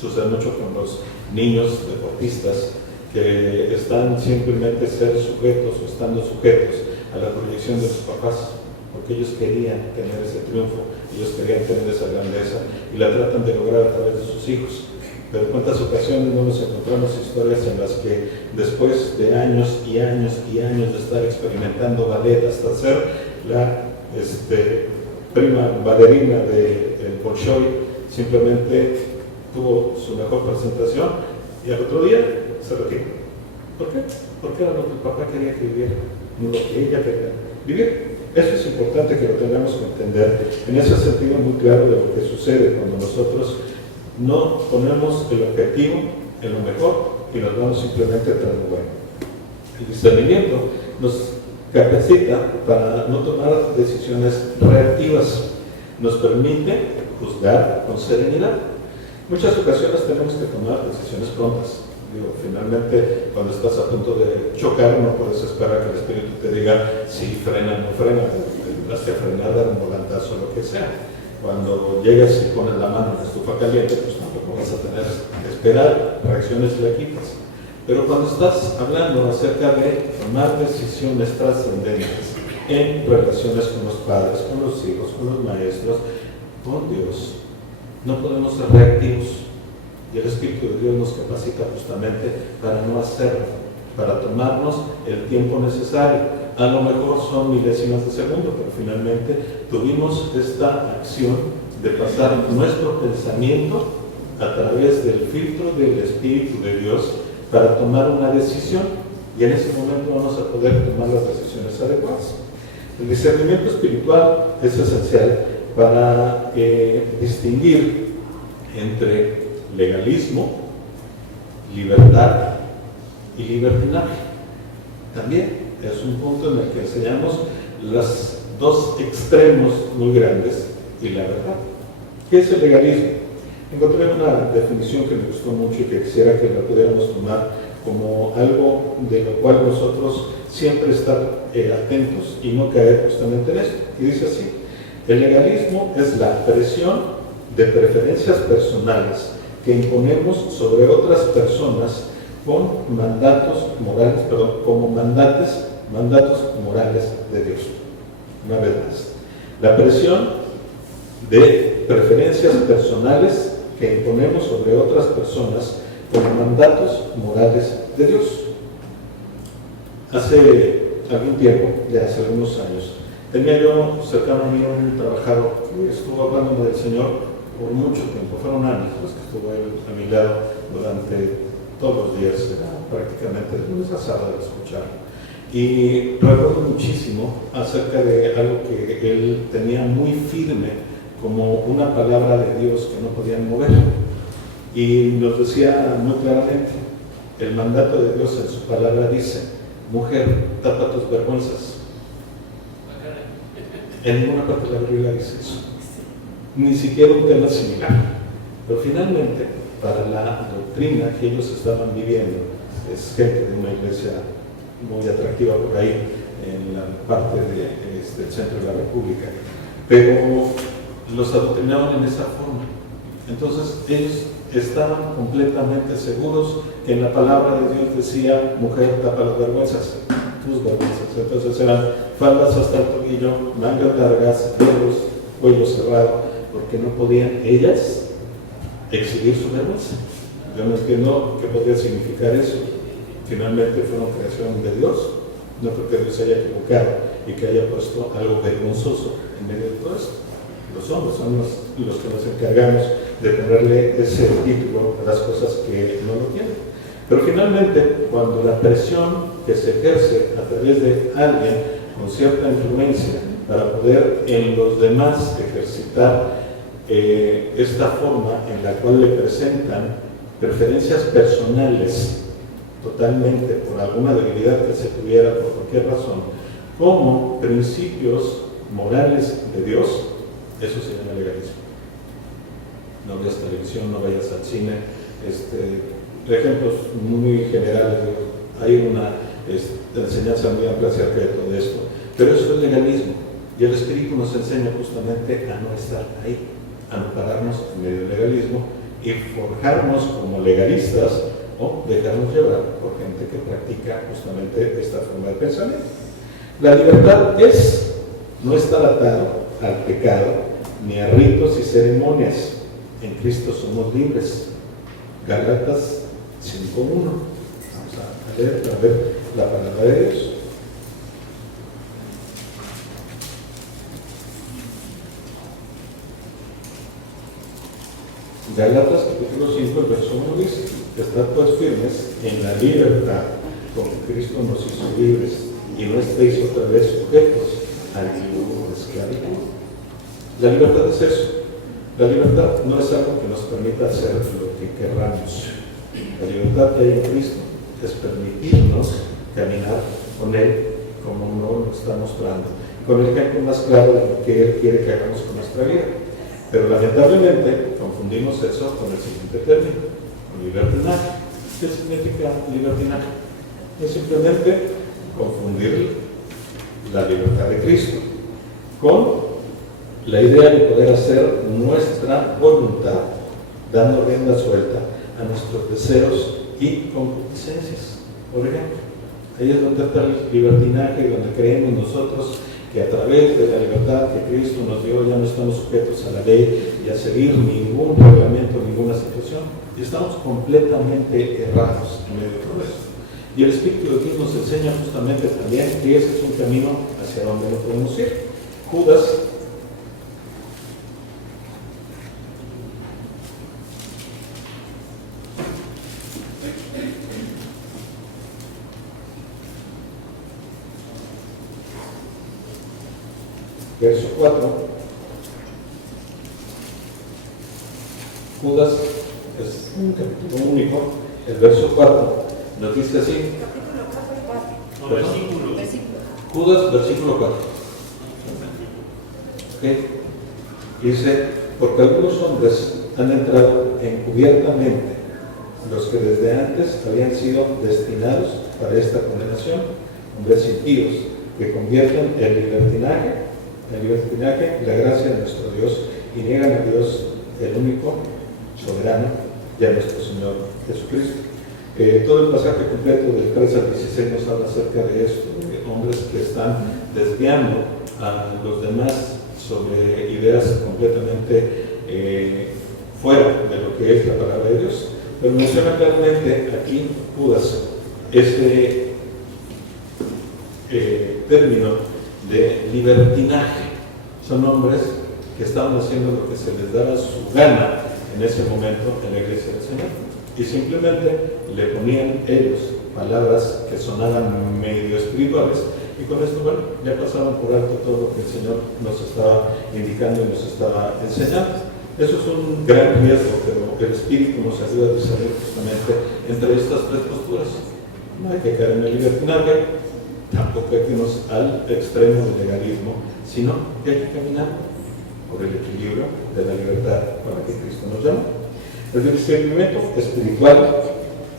sucede mucho con los niños deportistas, que están simplemente ser sujetos o estando sujetos a la proyección de sus papás. porque ellos querían tener ese triunfo, ellos querían tener esa grandeza y la tratan de lograr a través de sus hijos. Pero en cuántas ocasiones no nos encontramos historias en las que después de años y años y años de estar experimentando ballet hasta ser la prima bailarina del Bolshoi, simplemente tuvo su mejor presentación y al otro día se retiró. ¿Por qué? Porque era lo que el papá quería que viviera, no lo que ella quería vivir. Eso es importante que lo tengamos que entender en ese sentido muy claro de lo que sucede cuando nosotros no ponemos el objetivo en lo mejor y nos vamos simplemente tras lo bueno. El discernimiento nos capacita para no tomar decisiones reactivas, nos permite juzgar con serenidad. En muchas ocasiones tenemos que tomar decisiones prontas. Finalmente, cuando estás a punto de chocar, no puedes esperar que el espíritu te diga si frena o no frena, tendrás que frenar, dar un volantazo, lo que sea. Cuando llegas y pones la mano en la estufa caliente, pues tampoco vas a tener que esperar, reacciones y la quitas. Pero cuando estás hablando acerca de tomar decisiones trascendentes en relaciones con los padres, con los hijos, con los maestros, con Dios, no podemos ser reactivos. Y el Espíritu de Dios nos capacita justamente para no hacerlo, para tomarnos el tiempo necesario. A lo mejor son milésimas de segundo, pero finalmente tuvimos esta acción de pasar nuestro pensamiento a través del filtro del Espíritu de Dios para tomar una decisión, y en ese momento vamos a poder tomar las decisiones adecuadas. El discernimiento espiritual es esencial para distinguir entre legalismo, libertad y libertinaje. También es un punto en el que enseñamos los dos extremos muy grandes y la verdad. ¿Qué es el legalismo? Encontré una definición que me gustó mucho y que quisiera que la pudiéramos tomar como algo de lo cual nosotros siempre estar atentos y no caer justamente en esto. Y dice así: el legalismo es la presión de preferencias personales que imponemos sobre otras personas con mandatos morales, como mandatos morales de Dios. Una vez más, la presión de preferencias personales que imponemos sobre otras personas como mandatos morales de Dios. Hace algún tiempo, ya hace algunos años, tenía yo cercano a mí un trabajador que estuvo hablando del Señor por mucho tiempo, fueron años los que estuvo él a mi lado durante todos los días, era prácticamente de lunes a sábado de escucharlo. Y recuerdo muchísimo acerca de algo que él tenía muy firme como una palabra de Dios que no podían mover. Y nos decía muy claramente, el mandato de Dios en su palabra dice: mujer, tapa tus vergüenzas. En ninguna parte de la Biblia dice eso, ni siquiera un tema similar. Pero finalmente, para la doctrina que ellos estaban viviendo, es gente de una iglesia muy atractiva por ahí, en la parte del centro de la República, pero los adoctrinaban en esa forma. Entonces ellos estaban completamente seguros que en la palabra de Dios decía: mujer, tapa las vergüenzas, tus vergüenzas. Entonces eran faldas hasta el tobillo, mangas largas, dedos, cuello cerrado, porque no podían ellas exhibir su vergüenza. Yo no entiendo qué podría significar eso. Finalmente fueron creación de Dios. No creo que Dios se haya equivocado y que haya puesto algo vergonzoso en medio de todo esto. Los hombres son los que nos encargamos de ponerle ese título a las cosas que no lo tienen. Pero finalmente, cuando la presión que se ejerce a través de alguien con cierta influencia para poder en los demás ejercitar esta forma en la cual le presentan preferencias personales totalmente por alguna debilidad que se tuviera por cualquier razón, como principios morales de Dios, eso se llama legalismo. No veas televisión, no vayas al cine, ejemplos muy generales. Hay una enseñanza muy amplia acerca de todo esto, pero eso es legalismo, y el Espíritu nos enseña justamente a no estar ahí, a no pararnos en medio del legalismo y forjarnos como legalistas o dejarnos llevar por gente que practica justamente esta forma de pensamiento. La libertad es no estar atado al pecado ni a ritos y ceremonias. En Cristo somos libres. Gálatas 5:1. Vamos a leer para ver la palabra de Dios. Gálatas capítulo 5, el verso 1 dice: estad pues firmes en la libertad con que Cristo nos hizo libres, y no estéis otra vez sujetos al yugo de esclavitud. La libertad es eso. La libertad no es algo que nos permita hacer lo que querramos. La libertad que hay en Cristo es permitirnos caminar con Él como no lo está mostrando, con el ejemplo más claro de lo que Él quiere que hagamos con nuestra vida. Pero lamentablemente confundimos eso con el siguiente término, con libertinaje. ¿Qué significa libertinaje? Es simplemente confundir la libertad de Cristo con la idea de poder hacer nuestra voluntad, dando rienda suelta a nuestros deseos y concupiscencias. Por ejemplo, ahí es donde está el libertinaje y donde creemos nosotros que a través de la libertad que Cristo nos dio ya no estamos sujetos a la ley y a seguir ningún reglamento, ninguna situación, y estamos completamente errados en medio de todo esto. Y el Espíritu de Dios nos enseña justamente también que ese es un camino hacia donde no podemos ir. Judas verso 4, Judas es un capítulo único, el verso 4 nos dice así, Capítulo 4. No, versículo. Judas, versículo 4. ¿Okay? Dice, porque algunos hombres han entrado encubiertamente, los que desde antes habían sido destinados para esta condenación, hombres impíos, que convierten el libertinaje la gracia de nuestro Dios y niegan a Dios, el único soberano, y a nuestro Señor Jesucristo. Todo el pasaje completo del 3 al 16 nos habla acerca de esto, de hombres que están desviando a los demás sobre ideas completamente fuera de lo que es la palabra de Dios. Pero menciona claramente aquí Judas ese término de libertinaje. Son hombres que estaban haciendo lo que se les daba su gana en ese momento en la iglesia del Señor, y simplemente le ponían ellos palabras que sonaban medio espirituales, y con esto, bueno, ya pasaban por alto todo lo que el Señor nos estaba indicando y nos estaba enseñando. Eso es un gran riesgo, pero el Espíritu nos ayuda a discernir justamente entre estas tres posturas. No hay que caer en el libertinaje, tampoco hay que irnos al extremo del legalismo, sino que hay que caminar por el equilibrio de la libertad con la que Cristo nos llama. El discernimiento espiritual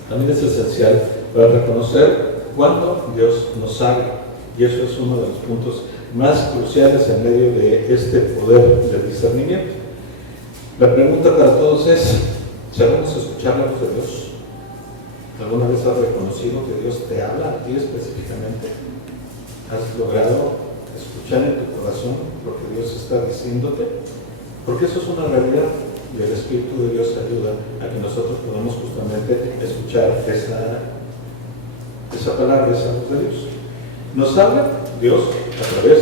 también es esencial para reconocer cuándo Dios nos habla, y eso es uno de los puntos más cruciales en medio de este poder del discernimiento. La pregunta para todos es: ¿sabemos escuchar la voz de Dios? ¿Alguna vez has reconocido que Dios te habla a ti específicamente? ¿Has logrado escuchar en tu corazón lo que Dios está diciéndote? Porque eso es una realidad, y el Espíritu de Dios ayuda a que nosotros podamos justamente escuchar esa palabra, esa voz de Dios. Nos habla Dios a través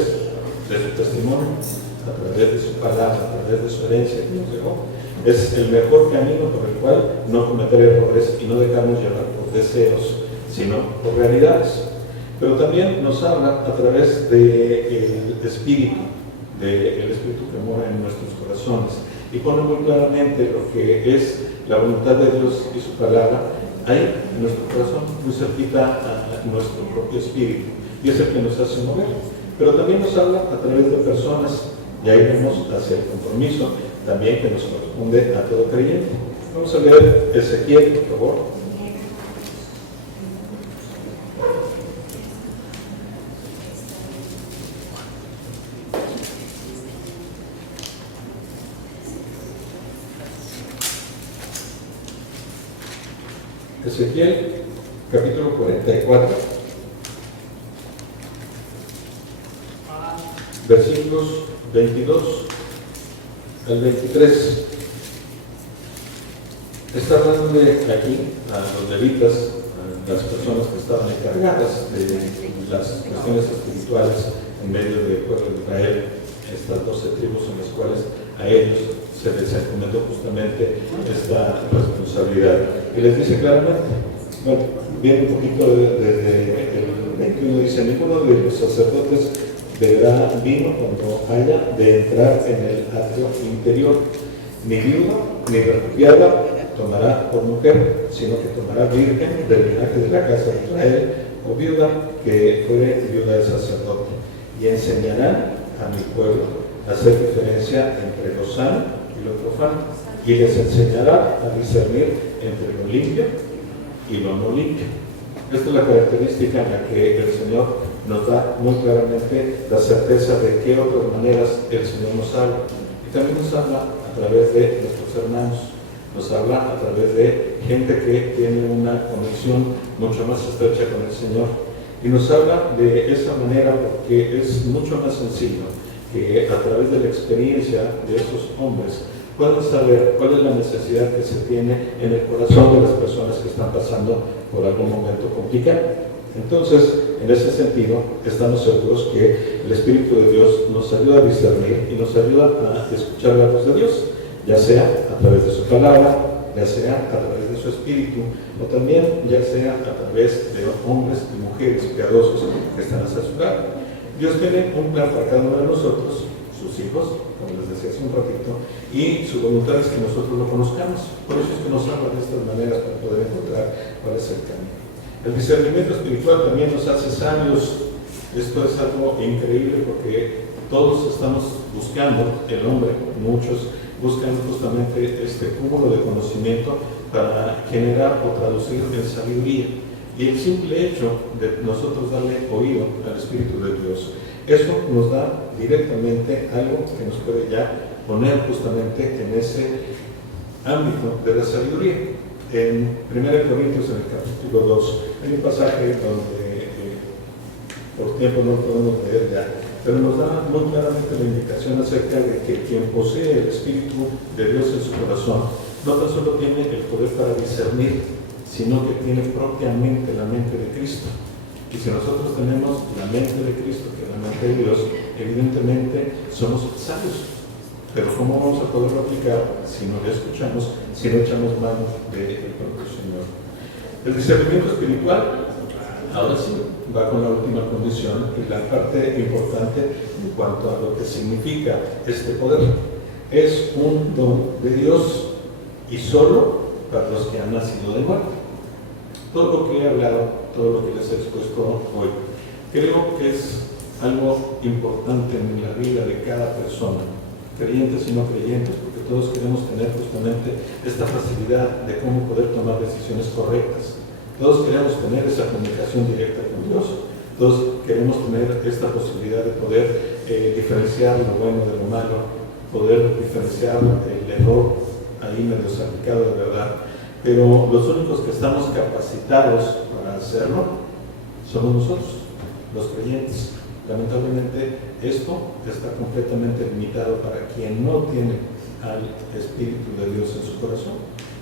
de su testimonio, a través de su palabra, a través de su herencia que nos dejó. Es el mejor camino por el cual no cometer errores y no dejarnos llevar por deseos, sino por realidades. Pero también nos habla a través del Espíritu, del Espíritu que mora en nuestros corazones, y pone muy claramente lo que es la voluntad de Dios y su palabra ahí en nuestro corazón, muy cerquita a nuestro propio espíritu, y es el que nos hace mover. Pero también nos habla a través de personas, y ahí vemos hacia el compromiso también que nos corresponde a todo creyente. Vamos a leer Ezequiel, por favor. Ezequiel, capítulo 44. versículos 22 al 23. Está hablando aquí a los levitas, a las personas que estaban encargadas de las cuestiones espirituales en medio del pueblo de Israel, estas 12 tribus en las cuales a ellos se les encomendó justamente esta responsabilidad. Y les dice claramente, bueno, viene un poquito desde el 21, dice: ninguno de los sacerdotes beberá vino cuando haya de entrar en el atrio interior, ni viuda ni refugiada tomará por mujer, sino que tomará virgen del linaje de la casa de Israel, o viuda que fuere viuda del sacerdote. Y enseñarán a mi pueblo a hacer diferencia entre lo sano y lo profano, y les enseñará a discernir entre lo limpio y lo no limpio. Esta es la característica en la que el Señor nos da muy claramente la certeza de qué otras maneras el Señor nos habla. Y también nos habla a través de nuestros hermanos, nos habla a través de gente que tiene una conexión mucho más estrecha con el Señor. Y nos habla de esa manera porque es mucho más sencillo que a través de la experiencia de esos hombres puedan saber cuál es la necesidad que se tiene en el corazón de las personas que están pasando por algún momento complicado. Entonces, en ese sentido, estamos seguros que el Espíritu de Dios nos ayuda a discernir y nos ayuda a escuchar la voz de Dios, ya sea a través de su palabra, ya sea a través de su Espíritu, o también ya sea a través de hombres y mujeres piadosos que están a su lado. Dios tiene un plan para cada uno de nosotros, sus hijos, como les decía hace un ratito, y su voluntad es que nosotros lo conozcamos. Por eso es que nos habla de estas maneras para poder encontrar cuál es el camino. El discernimiento espiritual también nos hace sabios. Esto es algo increíble porque todos estamos buscando, el hombre, muchos buscan justamente este cúmulo de conocimiento para generar o traducir en sabiduría. Y el simple hecho de nosotros darle oído al Espíritu de Dios, eso nos da directamente algo que nos puede ya poner justamente en ese ámbito de la sabiduría. En 1 Corintios, en el capítulo 2, hay un pasaje donde por tiempo no lo podemos leer ya, pero nos da muy claramente la indicación acerca de que quien posee el Espíritu de Dios en su corazón no tan solo tiene el poder para discernir, sino que tiene propiamente la mente de Cristo. Y si nosotros tenemos la mente de Cristo, que es la mente de Dios, evidentemente somos sabios. Pero ¿cómo vamos a poderlo aplicar si no le escuchamos, si no echamos mano del propio Señor? El discernimiento espiritual, ahora sí, va con la última condición y la parte importante en cuanto a lo que significa este poder. Es un don de Dios y solo para los que han nacido de nuevo. Todo lo que he hablado, todo lo que les he expuesto hoy, creo que es algo importante en la vida de cada persona, creyentes y no creyentes, porque todos queremos tener justamente esta facilidad de cómo poder tomar decisiones correctas. Todos queremos tener esa comunicación directa con Dios. Todos queremos tener esta posibilidad de poder diferenciar lo bueno de lo malo, poder diferenciar el error ahí medio salpicado de verdad. Pero los únicos que estamos capacitados para hacerlo somos nosotros, los creyentes. Lamentablemente esto está completamente limitado para quien no tiene al Espíritu de Dios en su corazón.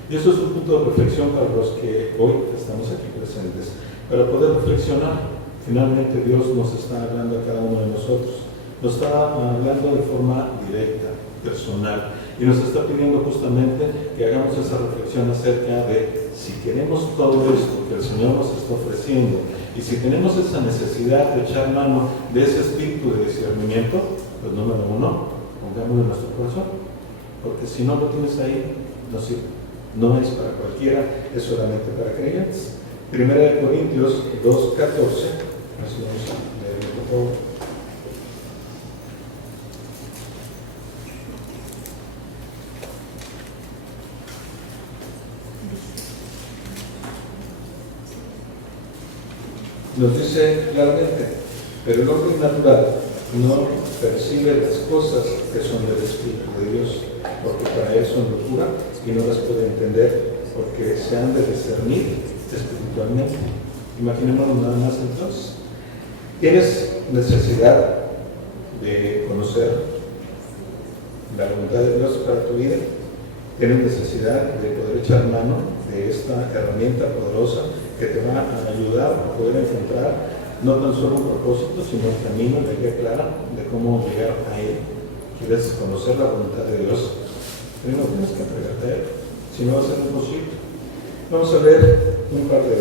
Y eso es un punto de reflexión para los que hoy estamos aquí presentes. Para poder reflexionar, finalmente Dios nos está hablando a cada uno de nosotros. Nos está hablando de forma directa, personal. Y nos está pidiendo justamente que hagamos esa reflexión acerca de si queremos todo esto que el Señor nos está ofreciendo y si tenemos esa necesidad de echar mano de ese espíritu de discernimiento, pues número uno, pongámoslo en nuestro corazón, porque si no lo tienes ahí, no sirve. No es para cualquiera, es solamente para creyentes. 1 Corintios 2:14, así vamos a leerlo por favor. Nos dice claramente, pero el hombre natural no percibe las cosas que son del Espíritu de Dios, porque para él son locura y no las puede entender, porque se han de discernir espiritualmente. Imaginémonos nada más entonces. Tienes necesidad de conocer la voluntad de Dios para tu vida, tienes necesidad de poder echar mano de esta herramienta poderosa que te va a ayudar a poder encontrar no tan solo un propósito, sino el camino, la idea clara de cómo llegar a Él. ¿Quieres conocer la voluntad de Dios? Primero tienes que entregarte a Él, si no va a ser imposible. Vamos a ver un par de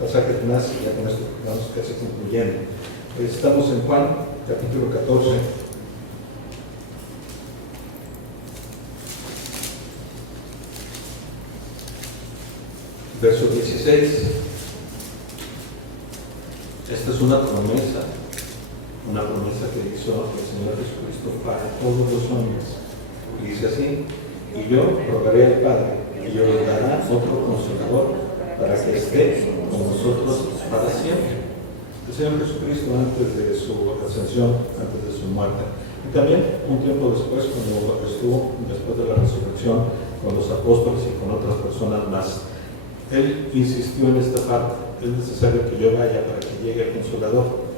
pasajes más y ya con esto vamos casi concluyendo. Estamos en Juan, capítulo 14. Verso 16. Esta es una promesa que hizo el Señor Jesucristo para todos los hombres. Y dice así: y yo rogaré al Padre, y os dará otro consolador para que esté con nosotros para siempre. El Señor Jesucristo, antes de su ascensión, antes de su muerte, y también un tiempo después, cuando estuvo después de la resurrección con los apóstoles y con otras personas más, Él insistió en esta parte: es necesario que yo vaya para que llegue el Consolador.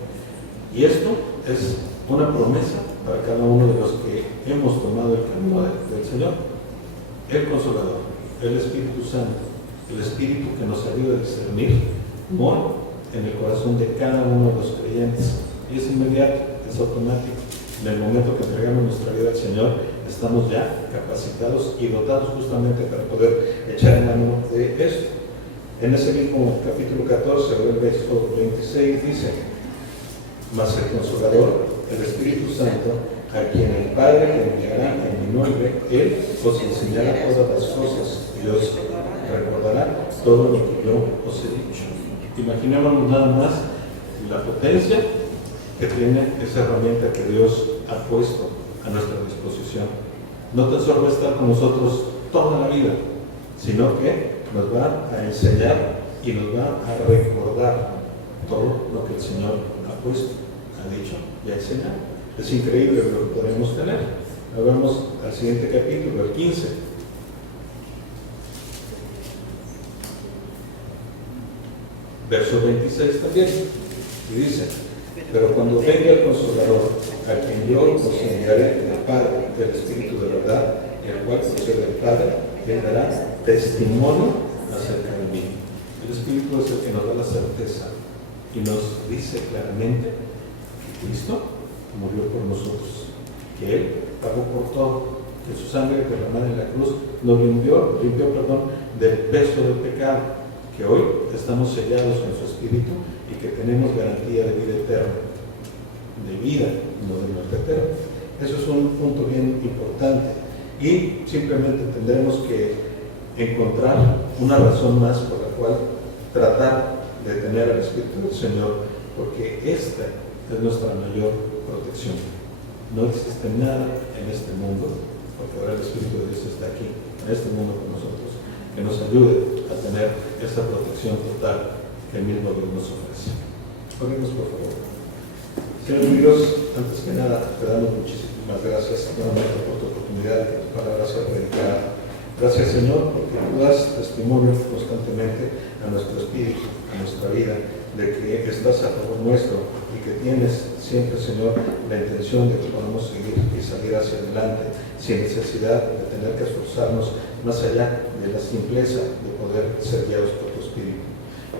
Y esto es una promesa para cada uno de los que hemos tomado el camino del Señor. El Consolador, el Espíritu Santo, el Espíritu que nos ayuda a discernir, mora en el corazón de cada uno de los creyentes. Y es inmediato, es automático. En el momento que entregamos nuestra vida al Señor, estamos ya capacitados y dotados justamente para poder echar mano de esto. En ese mismo capítulo 14, el verso 26 dice: mas el Consolador, el Espíritu Santo, a quien el Padre enviará en mi nombre, Él os enseñará todas las cosas y os recordará todo lo que yo os he dicho. Imaginémonos nada más la potencia que tiene esa herramienta que Dios ha puesto a nuestra disposición. No tan solo va a estar con nosotros toda la vida, sino que nos va a enseñar y nos va a recordar todo lo que el Señor ha puesto, ha dicho y ha enseñado. Es increíble lo que podemos tener. Ahora vamos al siguiente capítulo, el 15. Verso 26 también. Y dice: pero cuando venga el Consolador, a quien yo os enviaré del Padre, del Espíritu de verdad, el cual procede del Padre, Él dará testimonio acerca de mí. El Espíritu es el que nos da la certeza y nos dice claramente que Cristo murió por nosotros, que Él pagó por todo, que su sangre derramada en la cruz nos limpió del peso del pecado, que hoy estamos sellados en su Espíritu y que tenemos garantía de vida eterna, de vida, no de muerte eterna. Eso es un punto bien importante, y simplemente tendremos que encontrar una razón más por la cual tratar de tener al Espíritu del Señor, porque esta es nuestra mayor protección. No existe nada en este mundo, porque ahora el Espíritu de Dios está aquí, en este mundo con nosotros, que nos ayude a tener esa protección total que el mismo Dios nos ofrece. Oremos, por favor. Señor Dios, antes que nada, te damos muchísimas gracias nuevamente por tu oportunidad de que tu palabra sea predicada. Gracias, Señor, porque tú das testimonio constantemente a nuestro espíritu, a nuestra vida, de que estás a favor nuestro y que tienes siempre, Señor, la intención de que podamos seguir y salir hacia adelante sin necesidad de tener que esforzarnos más allá de la simpleza de poder ser guiados por tu espíritu.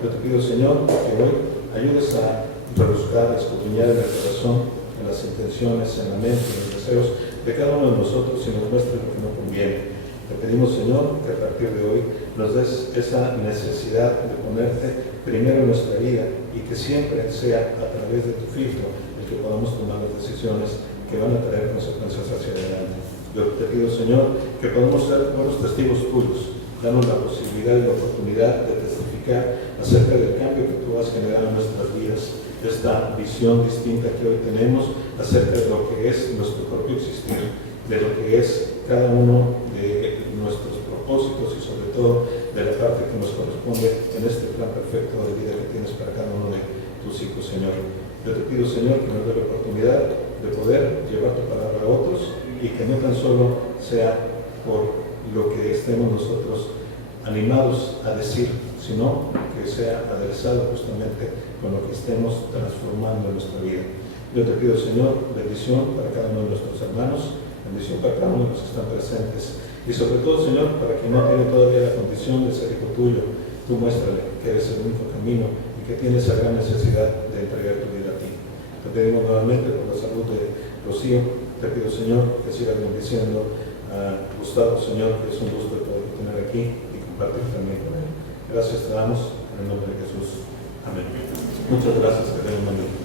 Yo te pido, Señor, que hoy ayudes a rebuscar, a escudriñar en el corazón, en las intenciones, en la mente, en los deseos de cada uno de nosotros y nos muestres lo que no conviene. Te pedimos, Señor, que a partir de hoy nos des esa necesidad de ponerte primero en nuestra vida y que siempre sea a través de tu filtro el que podamos tomar las decisiones que van a traer consecuencias hacia adelante. Yo te pido, Señor, que podamos ser buenos testigos tuyos. Danos la posibilidad y la oportunidad de testificar acerca del cambio que tú has generado en nuestras vidas, esta visión distinta que hoy tenemos acerca de lo que es nuestro propio existir, de lo que es cada uno de nuestros propósitos y sobre todo de la parte que nos corresponde en este plan perfecto de vida que tienes para cada uno de tus hijos, Señor. Yo te pido, Señor, que nos dé la oportunidad de poder llevar tu palabra a otros y que no tan solo sea por lo que estemos nosotros animados a decir, sino que sea aderezado justamente con lo que estemos transformando en nuestra vida. Yo te pido, Señor, bendición para cada uno de nuestros hermanos, bendición para cada uno de los que están presentes. Y sobre todo, Señor, para quien no tiene todavía la condición de ser hijo tuyo, tú muéstrale que eres el único camino y que tienes esa gran necesidad de entregar tu vida a ti. Te pedimos nuevamente por la salud de Rocío. Te pido, Señor, que sigas bendiciendo a Gustavo, Señor, que es un gusto de poder tener aquí y compartir también con él. Gracias te damos en el nombre de Jesús. Amén. Muchas gracias, que tengan un buen día.